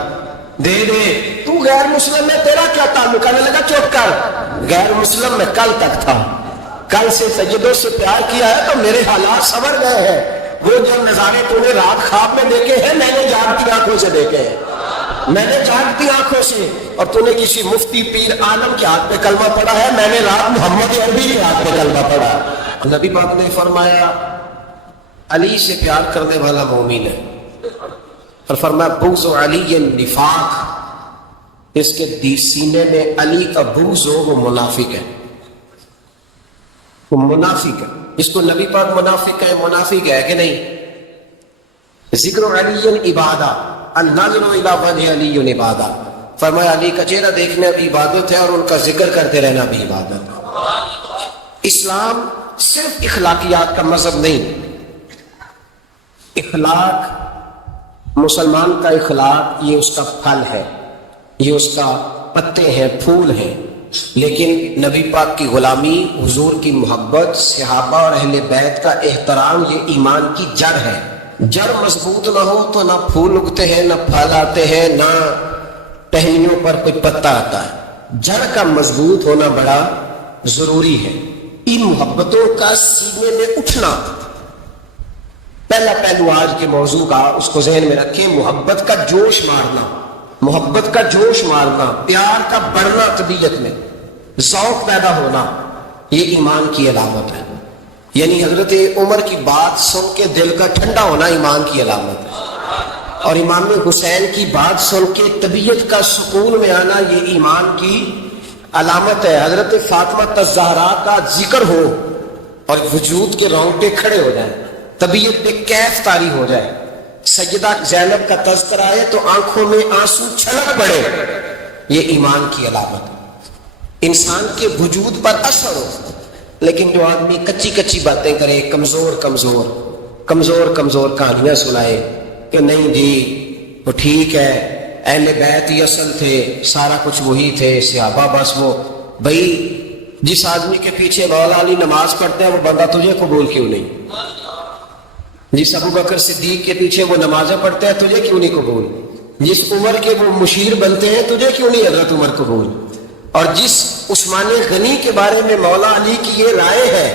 دے دے، تو غیر مسلم میں تیرا کیا تعلق؟ کہنے لگا چپ کر، غیر مسلم میں کل تک تھا، کل سے سجدوں سے پیار کیا ہے تو میرے حالات سنور گئے ہیں، وہ جو نظارے تو نے رات خواب میں دیکھے ہیں میں نے جاگتی آنکھوں سے دیکھے ہیں، میں نے جاگتی آنکھوں سے، اور تو نے کسی مفتی پیر عالم کے ہاتھ پہ کلمہ پڑھا ہے، میں نے رات محمد عربی کے ہاتھ پہ کلمہ پڑھا۔ نبی پاک نے فرمایا علی سے پیار کرنے والا مومن ہے، اور فرمایا بغض علی نفاق، اس کے سینے میں علی کا بغض ہو وہ منافق ہے، وہ منافق ہے، اس کو نبی پاک منافق ہے کہ نہیں؟ ذکر علی عبادہ، النظر الی وجہ علی عبادہ، فرمایا علی کا چہرہ دیکھنا بھی عبادت ہے اور ان کا ذکر کرتے رہنا بھی عبادت ہے۔ اسلام صرف اخلاقیات کا مذہب نہیں، اخلاق مسلمان کا اخلاق یہ اس کا پھل ہے، یہ اس کا پتے ہیں، پھول ہیں، لیکن نبی پاک کی غلامی، حضور کی محبت، صحابہ اور اہل بیت کا احترام یہ ایمان کی جڑ ہے۔ جڑ مضبوط نہ ہو تو نہ پھول اگتے ہیں، نہ پھل آتے ہیں، نہ ٹہنیوں پر کوئی پتا آتا ہے۔ جڑ کا مضبوط ہونا بڑا ضروری ہے۔ ان محبتوں کا سینے میں اٹھنا، پہلا پہلو آج کے موضوع کا اس کو ذہن میں رکھیں، محبت کا جوش مارنا۔ محبت کا جوش مارنا، پیار کا بڑھنا طبیعت میں، ذوق پیدا ہونا، یہ ایمان کی علامت ہے. یعنی حضرت عمر کی بات سن کے دل کا ٹھنڈا ہونا ایمان کی علامت ہے، اور امام حسین کی بات سن کے طبیعت کا سکون میں آنا یہ ایمان کی علامت ہے. حضرت فاطمہ الزہرا کا ذکر ہو اور وجود کے رونگٹے کھڑے ہو جائیں، طبیعت پہ کیف طاری ہو جائے، سیدہ زینب کا تذکرہ آئے تو آنکھوں میں آنسو چھلک پڑے، یہ ایمان کی علامت ہے. انسان کے وجود پر اثر ہو. لیکن جو آدمی کچی کچی باتیں کرے، کمزور کہانیاں سنائے کہ نہیں جی وہ ٹھیک ہے، اہل بیت ہی اصل تھے، سارا کچھ وہی تھے، صحابہ بس وہ. بھائی جس آدمی کے پیچھے مولا علی نماز پڑھتے ہیں وہ بندہ تجھے قبول کیوں نہیں؟ جس ابو بکر صدیق کے پیچھے وہ نمازیں پڑھتے ہیں تجھے کیوں نہیں قبول؟ جس عمر کے وہ مشیر بنتے ہیں تجھے کیوں نہیں حضرت عمر قبول؟ اور جس عثمان غنی کے بارے میں مولا علی کی یہ رائے ہے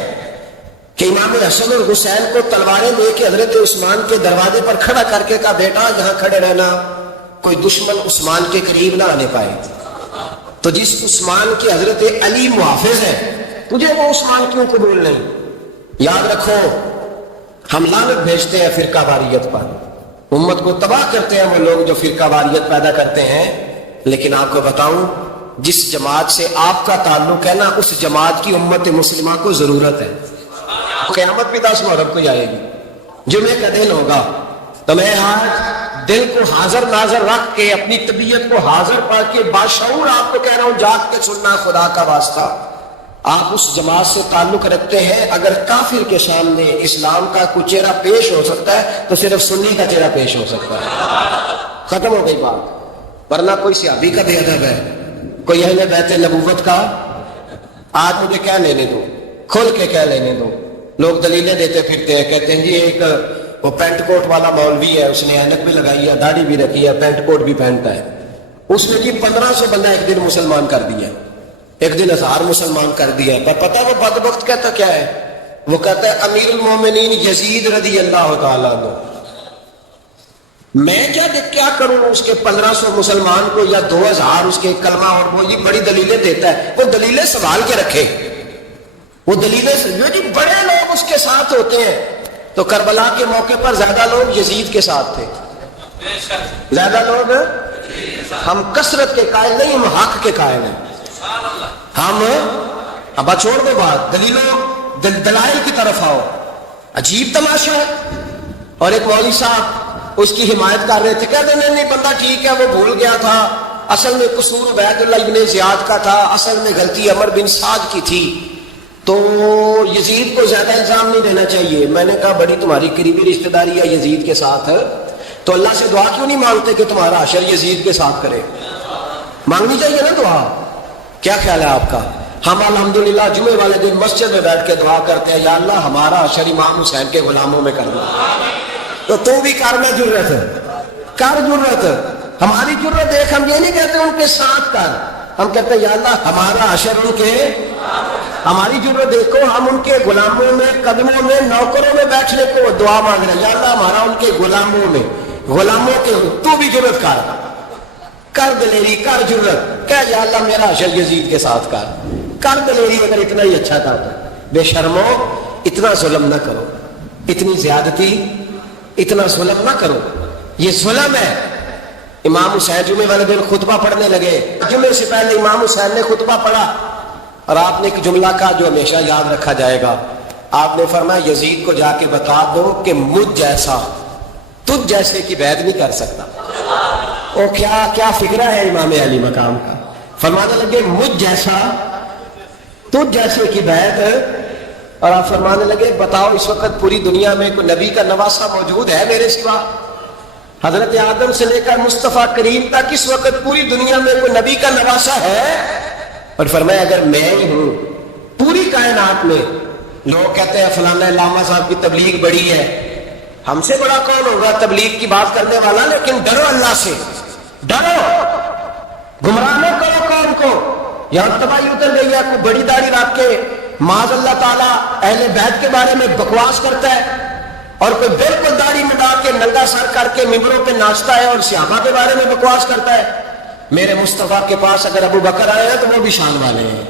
کہ امام حسن اور حسین کو تلواریں دے کے حضرت عثمان کے دروازے پر کھڑا کر کے کہا بیٹا یہاں کھڑے رہنا، کوئی دشمن عثمان کے قریب نہ آنے پائے. تو جس عثمان کے حضرت علی محافظ ہے تجھے وہ عثمان کیوں قبول نہیں؟ یاد رکھو ہم لعنت بھیجتے ہیں فرقہ واریت پر، امت کو تباہ کرتے ہیں وہ لوگ جو فرقہ واریت پیدا کرتے ہیں. لیکن آپ کو بتاؤں جس جماعت سے آپ کا تعلق ہے نا اس جماعت کی امت مسلمہ کو ضرورت ہے. قیامت بھی 10 محرم کو آئے گی، جمعے کا دن ہوگا، تو میں آج دل کو حاضر ناظر رکھ کے اپنی طبیعت کو حاضر پا کے باشعور آپ کو کہہ رہا ہوں جاگ کے سننا خدا کا واسطہ. آپ اس جماعت سے تعلق رکھتے ہیں، اگر کافر کے سامنے اسلام کا کوئی چہرہ پیش ہو سکتا ہے تو صرف سنی کا چہرہ پیش ہو سکتا ہے. ختم ہو گئی بات. ورنہ کوئی صحابی کا بے ادب ہے، کوئی اہل بیت نبوت کا، آج مجھے کیا لینے دو، کھل کے کیا لینے دو. لوگ دلیلیں دیتے پھرتے ہیں، کہتے ہیں جی ایک وہ پینٹ کوٹ والا مولوی ہے، اس نے اینک بھی لگائی ہے، داڑھی بھی رکھی ہے، پینٹ کوٹ بھی پہنتا ہے، اس نے جی 1500 بندہ ایک دن مسلمان کر دیا، ایک دن 1000 مسلمان کر دیا. پر پتہ وہ بدبخت کہتا کیا ہے؟ وہ کہتا ہے امیر المومنین یزید رضی اللہ تعالیٰ عنہ. میں کیا کروں اس کے 1500 مسلمان کو یا 2000 اس کے کلمہ، اور وہ یہ بڑی دلیلیں دیتا ہے. وہ دلیلیں سنبھال کے رکھے، وہ دلیلیں جو جی بڑے لوگ اس کے ساتھ ہوتے ہیں. تو کربلا کے موقع پر زیادہ لوگ یزید کے ساتھ تھے، زیادہ لوگ. ہم کثرت کے قائل نہیں، ہم حق کے قائل ہیں. ہم اب چھوڑ دو بات، دلائل کی طرف آؤ. عجیب تماشا ہے. اور ایک مولوی صاحب اس کی حمایت کر رہے تھے، کہتے نہیں بندہ ٹھیک ہے وہ بھول گیا تھا، اصل میں قصور عبید اللہ ابن زیاد کا تھا، اصل میں غلطی عمر بن سعد کی تھی، تو یزید کو زیادہ الزام نہیں دینا چاہیے. میں نے کہا بڑی تمہاری قریبی رشتہ داری ہے یزید کے ساتھ، تو اللہ سے دعا کیوں نہیں مانگتے کہ تمہارا حشر یزید کے ساتھ کرے؟ مانگنی چاہیے نا دعا. کیا خیال ہے آپ کا؟ ہم الحمدللہ جمعے والے دن مسجد میں بیٹھ کے دعا کرتے ہیں، یا اللہ ہمارا حشر امام حسین کے غلاموں میں کرنا. تو بھی کرنا جرت کر، جرت ہماری جرت دیکھ. ہم یہ نہیں کہتے ان کے ساتھ کر، ہم کہتے ہیں یا اللہ ہمارا حشر ان کے. ہماری جرت دیکھو، ہم ان کے غلاموں میں، قدموں میں، نوکروں میں بیٹھنے کو دعا مانگ رہے ہیں، یا اللہ ہمارا ان کے غلاموں میں، غلاموں کے. تو بھی جرت کر دلیری، کر جرت، کہ یا اللہ میرا حشر یزید کے ساتھ کر دلیری. اگر اتنا ہی اچھا تھا تو بے شرمو اتنا ظلم نہ کرو، اتنی زیادتی، اتنا ظلم نہ کرو، یہ ظلم ہے. امام حسین جمعے والے دن خطبہ پڑھنے لگے، جمعے سے پہلے امام حسین نے خطبہ پڑھا، اور آپ نے ایک جملہ کہا جو ہمیشہ یاد رکھا جائے گا. آپ نے فرمایا یزید کو جا کے بتا دو کہ مجھ جیسا تجھ جیسے کی بیعت نہیں کر سکتا. وہ کیا فکرہ ہے امام علی مقام کا. فرمانے لگے مجھ جیسا تجھ جیسے کی بیعت، اور آپ فرمانے لگے بتاؤ اس وقت پوری دنیا میں کوئی نبی کا نواسہ موجود ہے میرے سوا؟ حضرت آدم سے لے کر مصطفیٰ کریم تک اس وقت پوری دنیا میں کوئی نبی کا نواسہ ہے؟ اور فرمایا اگر میں ہی ہوں پوری کائنات میں. لوگ کہتے ہیں فلانا علامہ صاحب کی تبلیغ بڑی ہے، ہم سے بڑا کون ہوگا تبلیغ کی بات کرنے والا؟ لیکن ڈرو اللہ سے، ڈرو، گمراہ نہ کرو قوم کو. یہاں تباہی اتر گئی ہے، کوئی بڑی داڑھی رکھ کے معاذ اللہ تعالیٰ اہل بیت کے بارے میں بکواس کرتا ہے، اور کوئی بالکل داڑھی مٹا کے ننگا سر کر کے ممبروں پہ ناچتا ہے اور صحابہ کے بارے میں بکواس کرتا ہے. میرے مصطفیٰ کے پاس اگر ابو بکر آئے ہیں تو وہ بھی شان والے ہیں,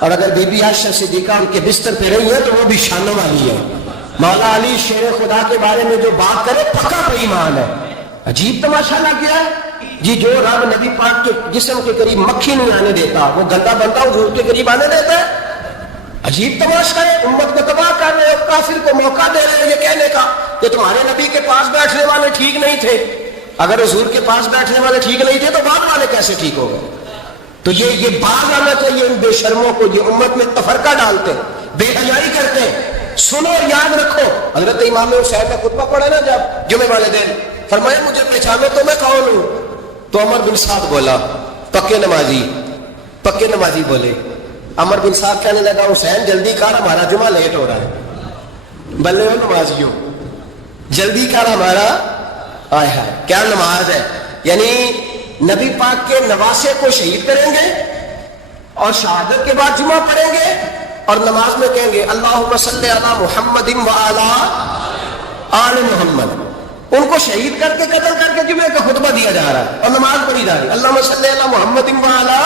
اور اگر بی بی عائشہ صدیقہ ان کے بستر پہ رہی ہے تو وہ بھی شانوں والی ہے. مولا علی شیر خدا کے بارے میں جو بات کرے پکا پہ ایمان ہے. عجیب تماشا نہ کیا ہے جی, جو رب نبی پاک کے جسم کے قریب مکھی نہیں آنے دیتا وہ گندا بندہ حضور کے قریب آنے دیتا ہے. عجیب تماشا ہے, امت کو تباہ کر رہے اور کافر کو موقع دے رہے ہیں یہ کہنے کا کہ تمہارے نبی کے پاس بیٹھنے والے ٹھیک نہیں تھے. اگر حضور کے پاس بیٹھنے والے ٹھیک نہیں تھے تو بعد والے کیسے ٹھیک ہو گئے؟ تو یہ باز آنا چاہیے ان بے شرموں کو جو امت میں تفرقہ ڈالتے, بے حیائی کرتے. سنو اور یاد رکھو, حضرت امام حسین نے خطبہ پڑھا نا جب جمعے والے دن, فرمایا مجھے پہچانو تو میں کون ہوں. تو عمر بن سعد بولا پکے نمازی بولے. عمر بن سعد کہنے لگا حسین جلدی کر ہمارا جمعہ لیٹ ہو رہا ہے. بلے ہو نمازیوں, جلدی کر ہمارا. آئے ہائے کیا نماز ہے, یعنی نبی پاک کے نواسے کو شہید کریں گے اور شہادت کے بعد جمعہ پڑھیں گے اور نماز میں کہیں گے اللہم صلی علی محمد و علی آل محمد. ان کو شہید کر کے قتل کر کے جمعے کا خطبہ دیا جا رہا ہے اور نماز پڑھی جا رہی ہے اللہم صلی علی محمد و علی.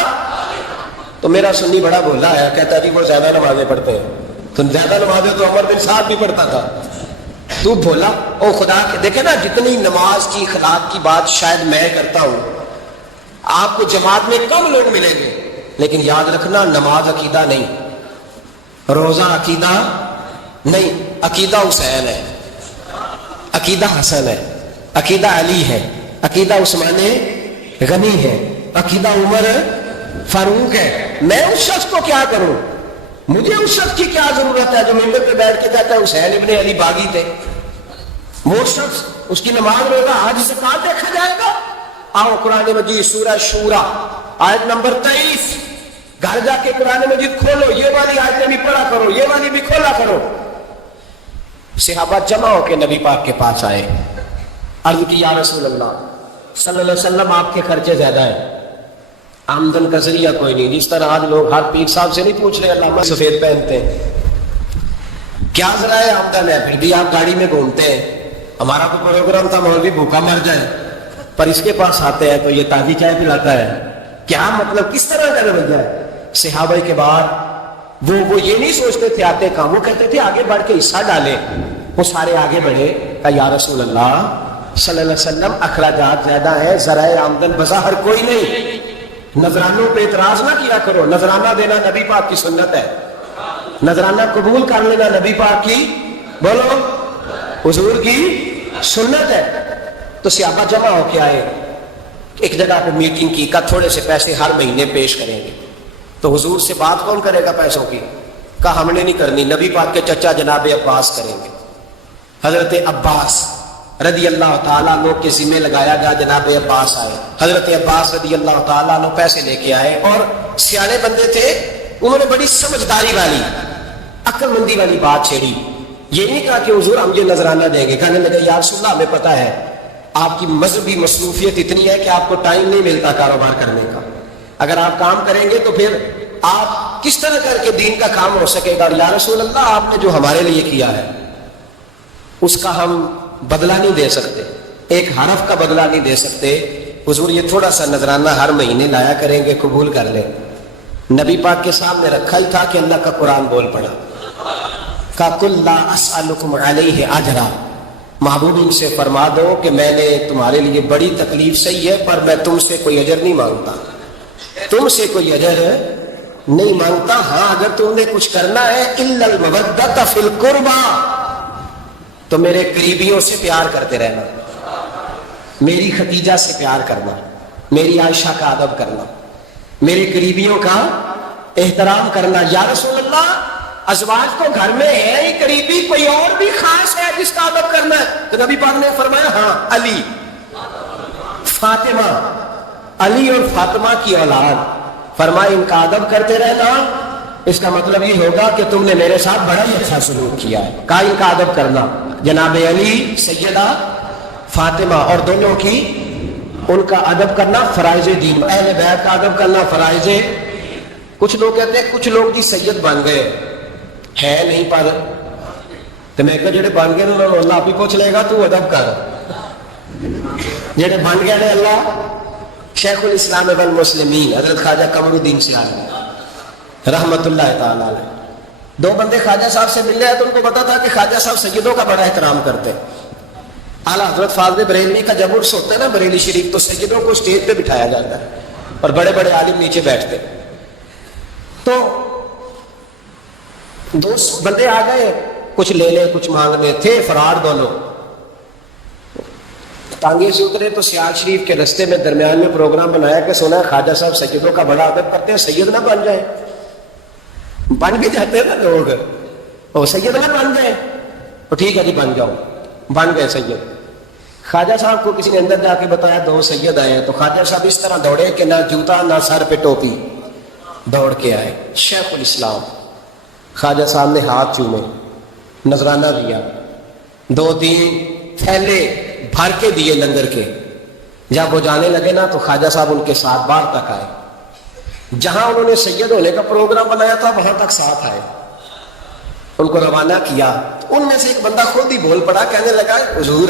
تو میرا سنی بڑا بولا ہے, کہتا جی وہ زیادہ نمازیں پڑھتے ہیں. تو زیادہ نمازیں تو عمر بن سعد بھی پڑھتا تھا. تو بولا او خدا کے دیکھے نا جتنی نماز کی اخلاق کی بات شاید میں کرتا ہوں, آپ کو جماعت میں کم لوگ ملیں گے, لیکن یاد رکھنا نماز عقیدہ نہیں, روزہ عقیدہ نہیں. عقیدہ حسین ہے, عقیدہ حسن ہے, عقیدہ علی ہے, عقیدہ عثمان غنی ہے, عقیدہ عمر فاروق ہے. میں اس شخص کو کیا کروں, مجھے اس شخص کی کیا ضرورت ہے جو ممبر پہ بیٹھ کے کہتا ہے حسین ابن علی باغی تھے. وہ شخص اس کی نماز روزہ حج زکات دیکھا جائے گا. آؤ قرآن مجید سورہ شورا آیت نمبر 23, گھر جا کے قرآن مجید کھولو, یہ والی آیتیں بھی پڑھا کرو, یہ والی بھی کھولا کرو. صحابہ جمع ہو کے نبی پاک کے پاس آئے, عرض کی یا رسول اللہ صلی اللہ علیہ وسلم آپ کے خرچے زیادہ ہیں, آمدن کا ذریعہ کوئی نہیں. جس طرح آج لوگ ہر پیر صاحب سے نہیں پوچھ رہے علامہ سفید پہنتے ہیں, کیا ذرائع آمدن ہے, پھر بھی آپ گاڑی میں گھومتے ہیں. ہمارا تو پروگرام تھا مولوی بھوکا مر جائے, پر اس کے پاس آتے ہیں تو یہ تازی چائے پلاتا ہے. کیا مطلب, کس طرح کا رویہ ہے؟ صحابہ کے بعد وہ یہ نہیں سوچتے تھے آتے کام, وہ کہتے تھے آگے بڑھ کے حصہ ڈالیں. وہ سارے آگے بڑھے, کہا یا رسول اللہ صلی اللہ علیہ وسلم اخراجات زیادہ ہیں, ذرائع آمدن بظاہر کوئی نہیں. نذرانوں پہ اعتراض نہ کیا کرو, نذرانہ دینا نبی پاک کی سنت ہے, نذرانہ قبول کر لینا نبی پاک کی بولو حضور کی سنت ہے. تو صحابہ جمع ہو کے آئے, ایک جگہ پہ میٹنگ کی, کا تھوڑے سے پیسے ہر مہینے پیش کریں گے. تو حضور سے بات کون کرے گا پیسوں کی؟ کہا ہم نے نہیں کرنی, نبی پاک کے چچا جناب عباس کریں گے. حضرت عباس رضی اللہ تعالیٰ عنہ کے ذمہ لگایا گیا. جناب عباس آئے, حضرت عباس رضی اللہ تعالیٰ عنہ پیسے لے کے آئے, اور سیانے بندے تھے, انہوں نے بڑی سمجھداری والی عقل مندی والی بات چھیڑی. یہ نہیں کہا کہ حضور ہم یہ نذرانہ دیں گے. کہنے لگے یا رسول اللہ ہمیں پتہ ہے آپ کی مذہبی مصروفیت اتنی ہے کہ آپ کو ٹائم نہیں ملتا کاروبار کرنے کا. اگر آپ کام کریں گے تو پھر آپ کس طرح کر کے دین کا کام ہو سکے گا. اور یا رسول اللہ آپ نے جو ہمارے لیے کیا ہے اس کا ہم بدلہ نہیں دے سکتے, ایک حرف کا بدلہ نہیں دے سکتے. حضور یہ تھوڑا سا نذرانہ ہر مہینے لایا کریں گے, قبول کر لیں. نبی پاک کے سامنے رکھا ہی تھا کہ اللہ کا قرآن بول پڑا, کا کل لا اسألکم علیہ اجرا, محبوب ان سے فرما دو کہ میں نے تمہارے لیے بڑی تکلیف سہی ہے, پر میں تم سے کوئی اجر نہیں مانگتا, تم سے کوئی اجر نہیں مانگتا. ہاں اگر تم نے کچھ کرنا ہے الا المودۃ فی القربى, تو میرے قریبیوں سے پیار کرتے رہنا, میری خدیجہ سے پیار کرنا, میری عائشہ کا ادب کرنا, میرے قریبیوں کا احترام کرنا. یا رسول اللہ ازواج تو گھر میں ہے ہی قریبی, کوئی اور بھی خاص ہے جس کا ادب کرنا ہے؟ تو نبی پاک نے فرمایا ہاں علی, فاطمہ, علی اور فاطمہ کی اولاد. فرمایا ان کا ادب کرتے رہنا, اس کا مطلب یہ ہوگا کہ تم نے میرے ساتھ بڑا ہی اچھا سلوک کیا ہے. کہا ان کا ادب کرنا, جناب علی, سیدہ فاطمہ, اور دونوں کی ان کا ادب کرنا فرائض دین, اہل بیت کا ادب کرنا فرائض. کچھ لوگ کہتے ہیں کچھ لوگ جی سید بن گئے, ہے نہیں, پر تو میں کہا جڑے بن گئے انہوں نے اللہ آپ ہی پوچھ لے گا، تو ادب کر. جڑے بن گئے نے اللہ، شیخ الاسلام والمسلمین حضرت خواجہ قمر الدین سیال رحمت اللہ تعالی علیہ، دو بندے خواجہ صاحب سے مل رہے تو ان کو پتا تھا کہ خواجہ صاحب سیدوں کا بڑا احترام کرتے. اعلیٰ حضرت فاضل بریلوی کا جب عرس ہوتا ہے نا بریلی شریف، تو سیدوں کو اسٹیج پہ بٹھایا جاتا ہے اور بڑے بڑے عالم نیچے بیٹھتے. تو دو بندے آ گئے، کچھ لے لے کچھ مانگنے تھے، فرار دونوں. ٹانگے سے اترے تو سیال شریف کے رستے میں درمیان میں پروگرام بنایا کہ سنا ہے خواجہ صاحب سیدوں کا بڑا ادب کرتے ہیں، سید نہ بن جائے. بن بھی جاتے ہیں نا لوگ، اور سید نہ بن جائے. تو ٹھیک ہے جی بن جاؤ. بن گئے سید. خواجہ صاحب کو کسی نے اندر جا کے بتایا دو سید آئے ہیں. تو خواجہ صاحب اس طرح دوڑے کہ نہ جوتا نہ سر پہ ٹوپی، دوڑ کے آئے. شیخ الاسلام خواجہ صاحب نے ہاتھ چومے، نذرانہ دیا، 2-3 تھیلے بھر کے دیے لنگر کے. جب وہ جانے لگے نا تو خواجہ صاحب ان کے ساتھ باہر تک آئے. جہاں انہوں نے سید ہونے کا پروگرام بنایا تھا وہاں تک ساتھ آئے، ان کو روانہ کیا. ان میں سے ایک بندہ خود ہی بول پڑا، کہنے لگا حضور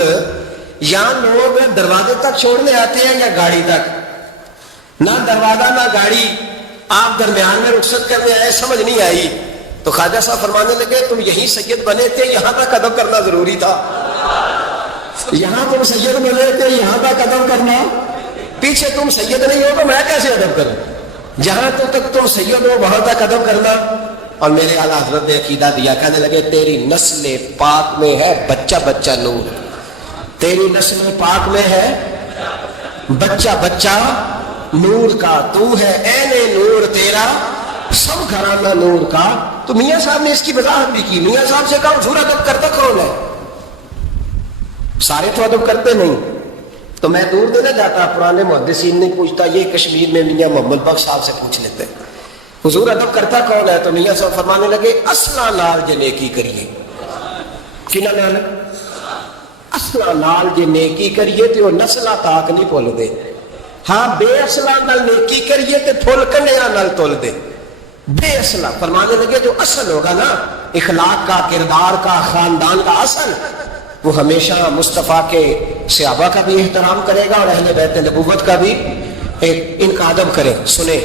یہاں لوگ دروازے تک چھوڑنے آتے ہیں یا گاڑی تک؟ نہ دروازہ نہ گاڑی، آپ درمیان میں رخصت کرنے آئے، سمجھ نہیں آئی. تو خواجہ صاحب فرمانے لگے تم یہی سید بنے تھے، یہاں تک ادب کرنا ضروری تھا. یہاں تم سید بنے تھے، یہاں تک ادب کرنا، پیچھے تم سید نہیں ہو تو میں کیسے ادب کروں؟ جہاں تک تم سید ہو وہاں تک ادب کرنا. اور میرے اعلیٰ حضرت نے عقیدہ دیا، کہنے لگے تیری نسل پاک میں ہے بچہ بچہ نور، تیری نسل پاک میں ہے بچہ بچہ نور کا، تو ہے عین نور تیرا سب گھرانہ نور کا. تو میاں صاحب نے اس کی وضاحت بھی کی. میاں صاحب سے کہا حضور ادب کرتا کون ہے؟ سارے تو ادب کرتے نہیں. تو میں دور دینا جاتا، پرانے محدثین نے پوچھتا، یہ کشمیر میں میاں محمد بخش صاحب سے پوچھ لیتے حضور ادب کرتا کون ہے؟ تو میاں صاحب فرمانے لگے اصلا نال جے نیکی کریے. کنا نال؟ اصلا نال جے نیکی کریے تو نسلہ تاک نہیں بھول دے. ہاں بے اصلا نال نیکی کریے تو پھول کنیا نال تول دے. بے اصلا فرمانے لگے جو اصل ہوگا نا اخلاق کا، کردار کا، خاندان کا اصل، وہ ہمیشہ مصطفیٰ کے صحابہ کا بھی احترام کرے گا اور اہل بیت نبوت کا بھی ان کا ادب کرے. سنیں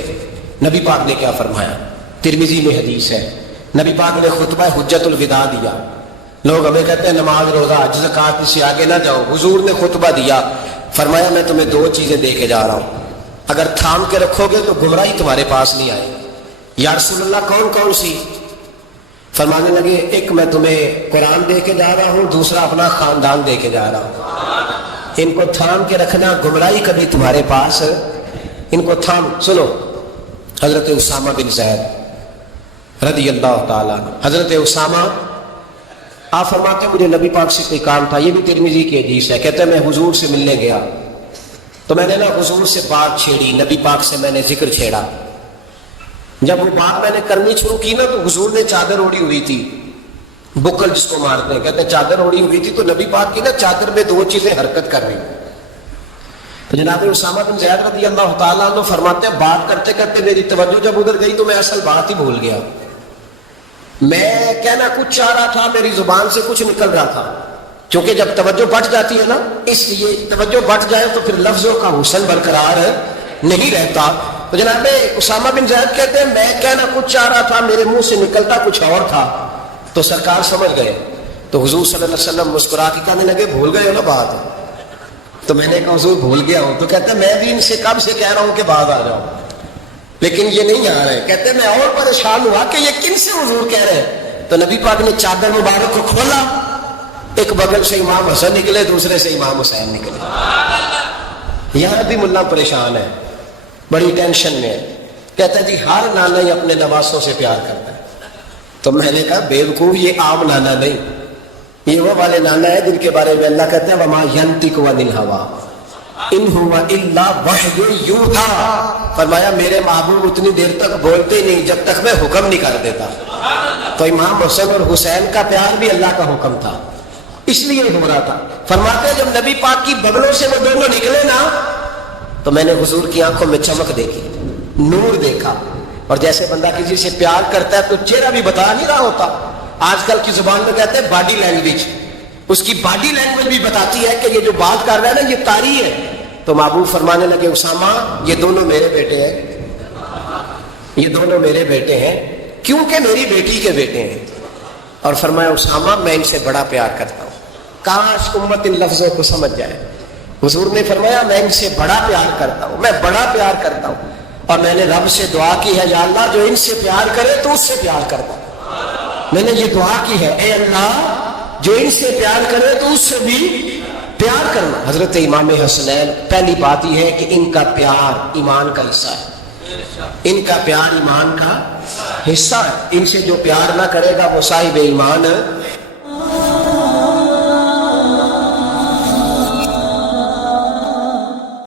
نبی پاک نے کیا فرمایا، ترمذی میں حدیث ہے. نبی پاک نے خطبہ حجت الوداع دیا. لوگ ہمیں کہتے ہیں نماز روزہ حج زکوٰۃ اس سے آگے نہ جاؤ. حضور نے خطبہ دیا، فرمایا میں تمہیں 2 چیزیں دے کے جا رہا ہوں، اگر تھام کے رکھو گے تو گمراہی تمہارے پاس نہیں آئے. یا رسول اللہ کون کون سی؟ فرمانے لگے ایک میں تمہیں قرآن دے کے جا رہا ہوں، دوسرا اپنا خاندان دے کے جا رہا ہوں. ان کو تھام کے رکھنا، گمراہی کبھی تمہارے پاس ان کو تھام. سنو حضرت اسامہ بن زید رضی اللہ تعالیٰ عنہ. حضرت اسامہ آپ فرماتے ہیں مجھے نبی پاک سے کوئی کام تھا، یہ بھی ترمذی کی حدیث ہے. کہتے ہیں میں حضور سے ملنے گیا تو میں نے نا حضور سے بات چھیڑی، نبی پاک سے میں نے ذکر چھیڑا. جب وہ بات میں نے کرنی شروع کی نا تو حضور نے چادر اوڑی ہوئی تھی، بکل جس کو مارتے ہیں، کہتے ہیں چادر اوڑی ہوئی تھی تو نبی پاک کی نا چادر میں 2 چیزیں حرکت کر رہی. تو جناب اسامہ بن زید رضی اللہ تعالیٰ عنہ فرماتے ہیں بات کرتے کرتے میری توجہ جب ادھر گئی تو میں اصل بات ہی بھول گیا. میں کہنا کچھ چاہ رہا تھا، میری زبان سے کچھ نکل رہا تھا. کیونکہ جب توجہ بٹ جاتی ہے نا، اس لیے توجہ بٹ جائے تو پھر لفظوں کا حسن برقرار نہیں رہتا. تو جناب اسامہ بن زید کہتے ہیں میں کہنا کچھ چاہ رہا تھا، میرے منہ سے نکلتا کچھ اور تھا. تو سرکار سمجھ گئے. تو حضور صلی اللہ علیہ وسلم مسکرا کے کہنے لگے بھول گئے ہو نا بات؟ تو میں نے کہا حضور بھول گیا ہوں. تو کہتے ہیں میں بھی ان سے کب سے کہہ رہا ہوں کہ بعد آ جاؤ، لیکن یہ نہیں آ رہے. کہتے ہیں میں اور پریشان ہوا کہ یہ کن سے حضور کہہ رہے ہیں. تو نبی پاک نے چادر مبارک کو کھولا، ایک بغل سے امام حسن نکلے، دوسرے سے امام حسین نکلے. یہاں بھی ملا پریشان ہے، بڑی ٹینشن میں ہے. کہتا ہے جی ہر نانا ہی اپنے نواسوں سے پیار کرتا ہے. تو میں نے کہا بیوقوف، یہ عام نانا نہیں، یہ وہ والے نانا ہے جن کے بارے میں اللہ کہتے ہیں وما ینطق عن الہوی ان هو الا وحی یوحی. فرمایا میرے محبوب اتنی دیر تک بولتے نہیں جب تک میں حکم نہیں کر دیتا. تو امام حسن اور حسین کا پیار بھی اللہ کا حکم تھا، اس لیے ہو رہا تھا. فرماتے ہیں جب نبی پاک کی بغلوں سے وہ دونوں نکلے نا تو میں نے حضور کی آنکھوں میں چمک دیکھی، نور دیکھا. اور جیسے بندہ کسی سے پیار کرتا ہے تو چہرہ بھی بتا نہیں رہا ہوتا، آج کل کی زبان میں کہتے ہیں باڈی لینگویج. اس کی باڈی لینگویج بھی بتاتی ہے کہ یہ جو بات کر رہا ہے نا یہ طاری ہے. تو محبوب فرمانے لگے اسامہ یہ دونوں میرے بیٹے ہیں, یہ دونوں میرے بیٹے ہیں کیونکہ میری بیٹی کے بیٹے ہیں. اور فرمایا اسامہ میں ان سے بڑا پیار کرتا ہوں. کاش امت ان لفظوں کو سمجھ جائے. حضور نے فرمایا میں ان سے بڑا پیار کرتا ہوں, میں بڑا پیار کرتا ہوں, اور میں نے رب سے دعا کی ہے یا اللہ جو ان سے پیار کرے تو اس سے پیار کرتا ہوں. میں نے یہ دعا کی ہے اے اللہ جو ان سے پیار کرے تو اس سے بھی پیار کرنا. حضرت امام حسنین پہلی بات یہ ہے کہ ان کا پیار ایمان کا حصہ ہے. ان کا پیار ایمان کا حصہ ہے. ان سے جو پیار نہ کرے گا وہ صاحب ایمان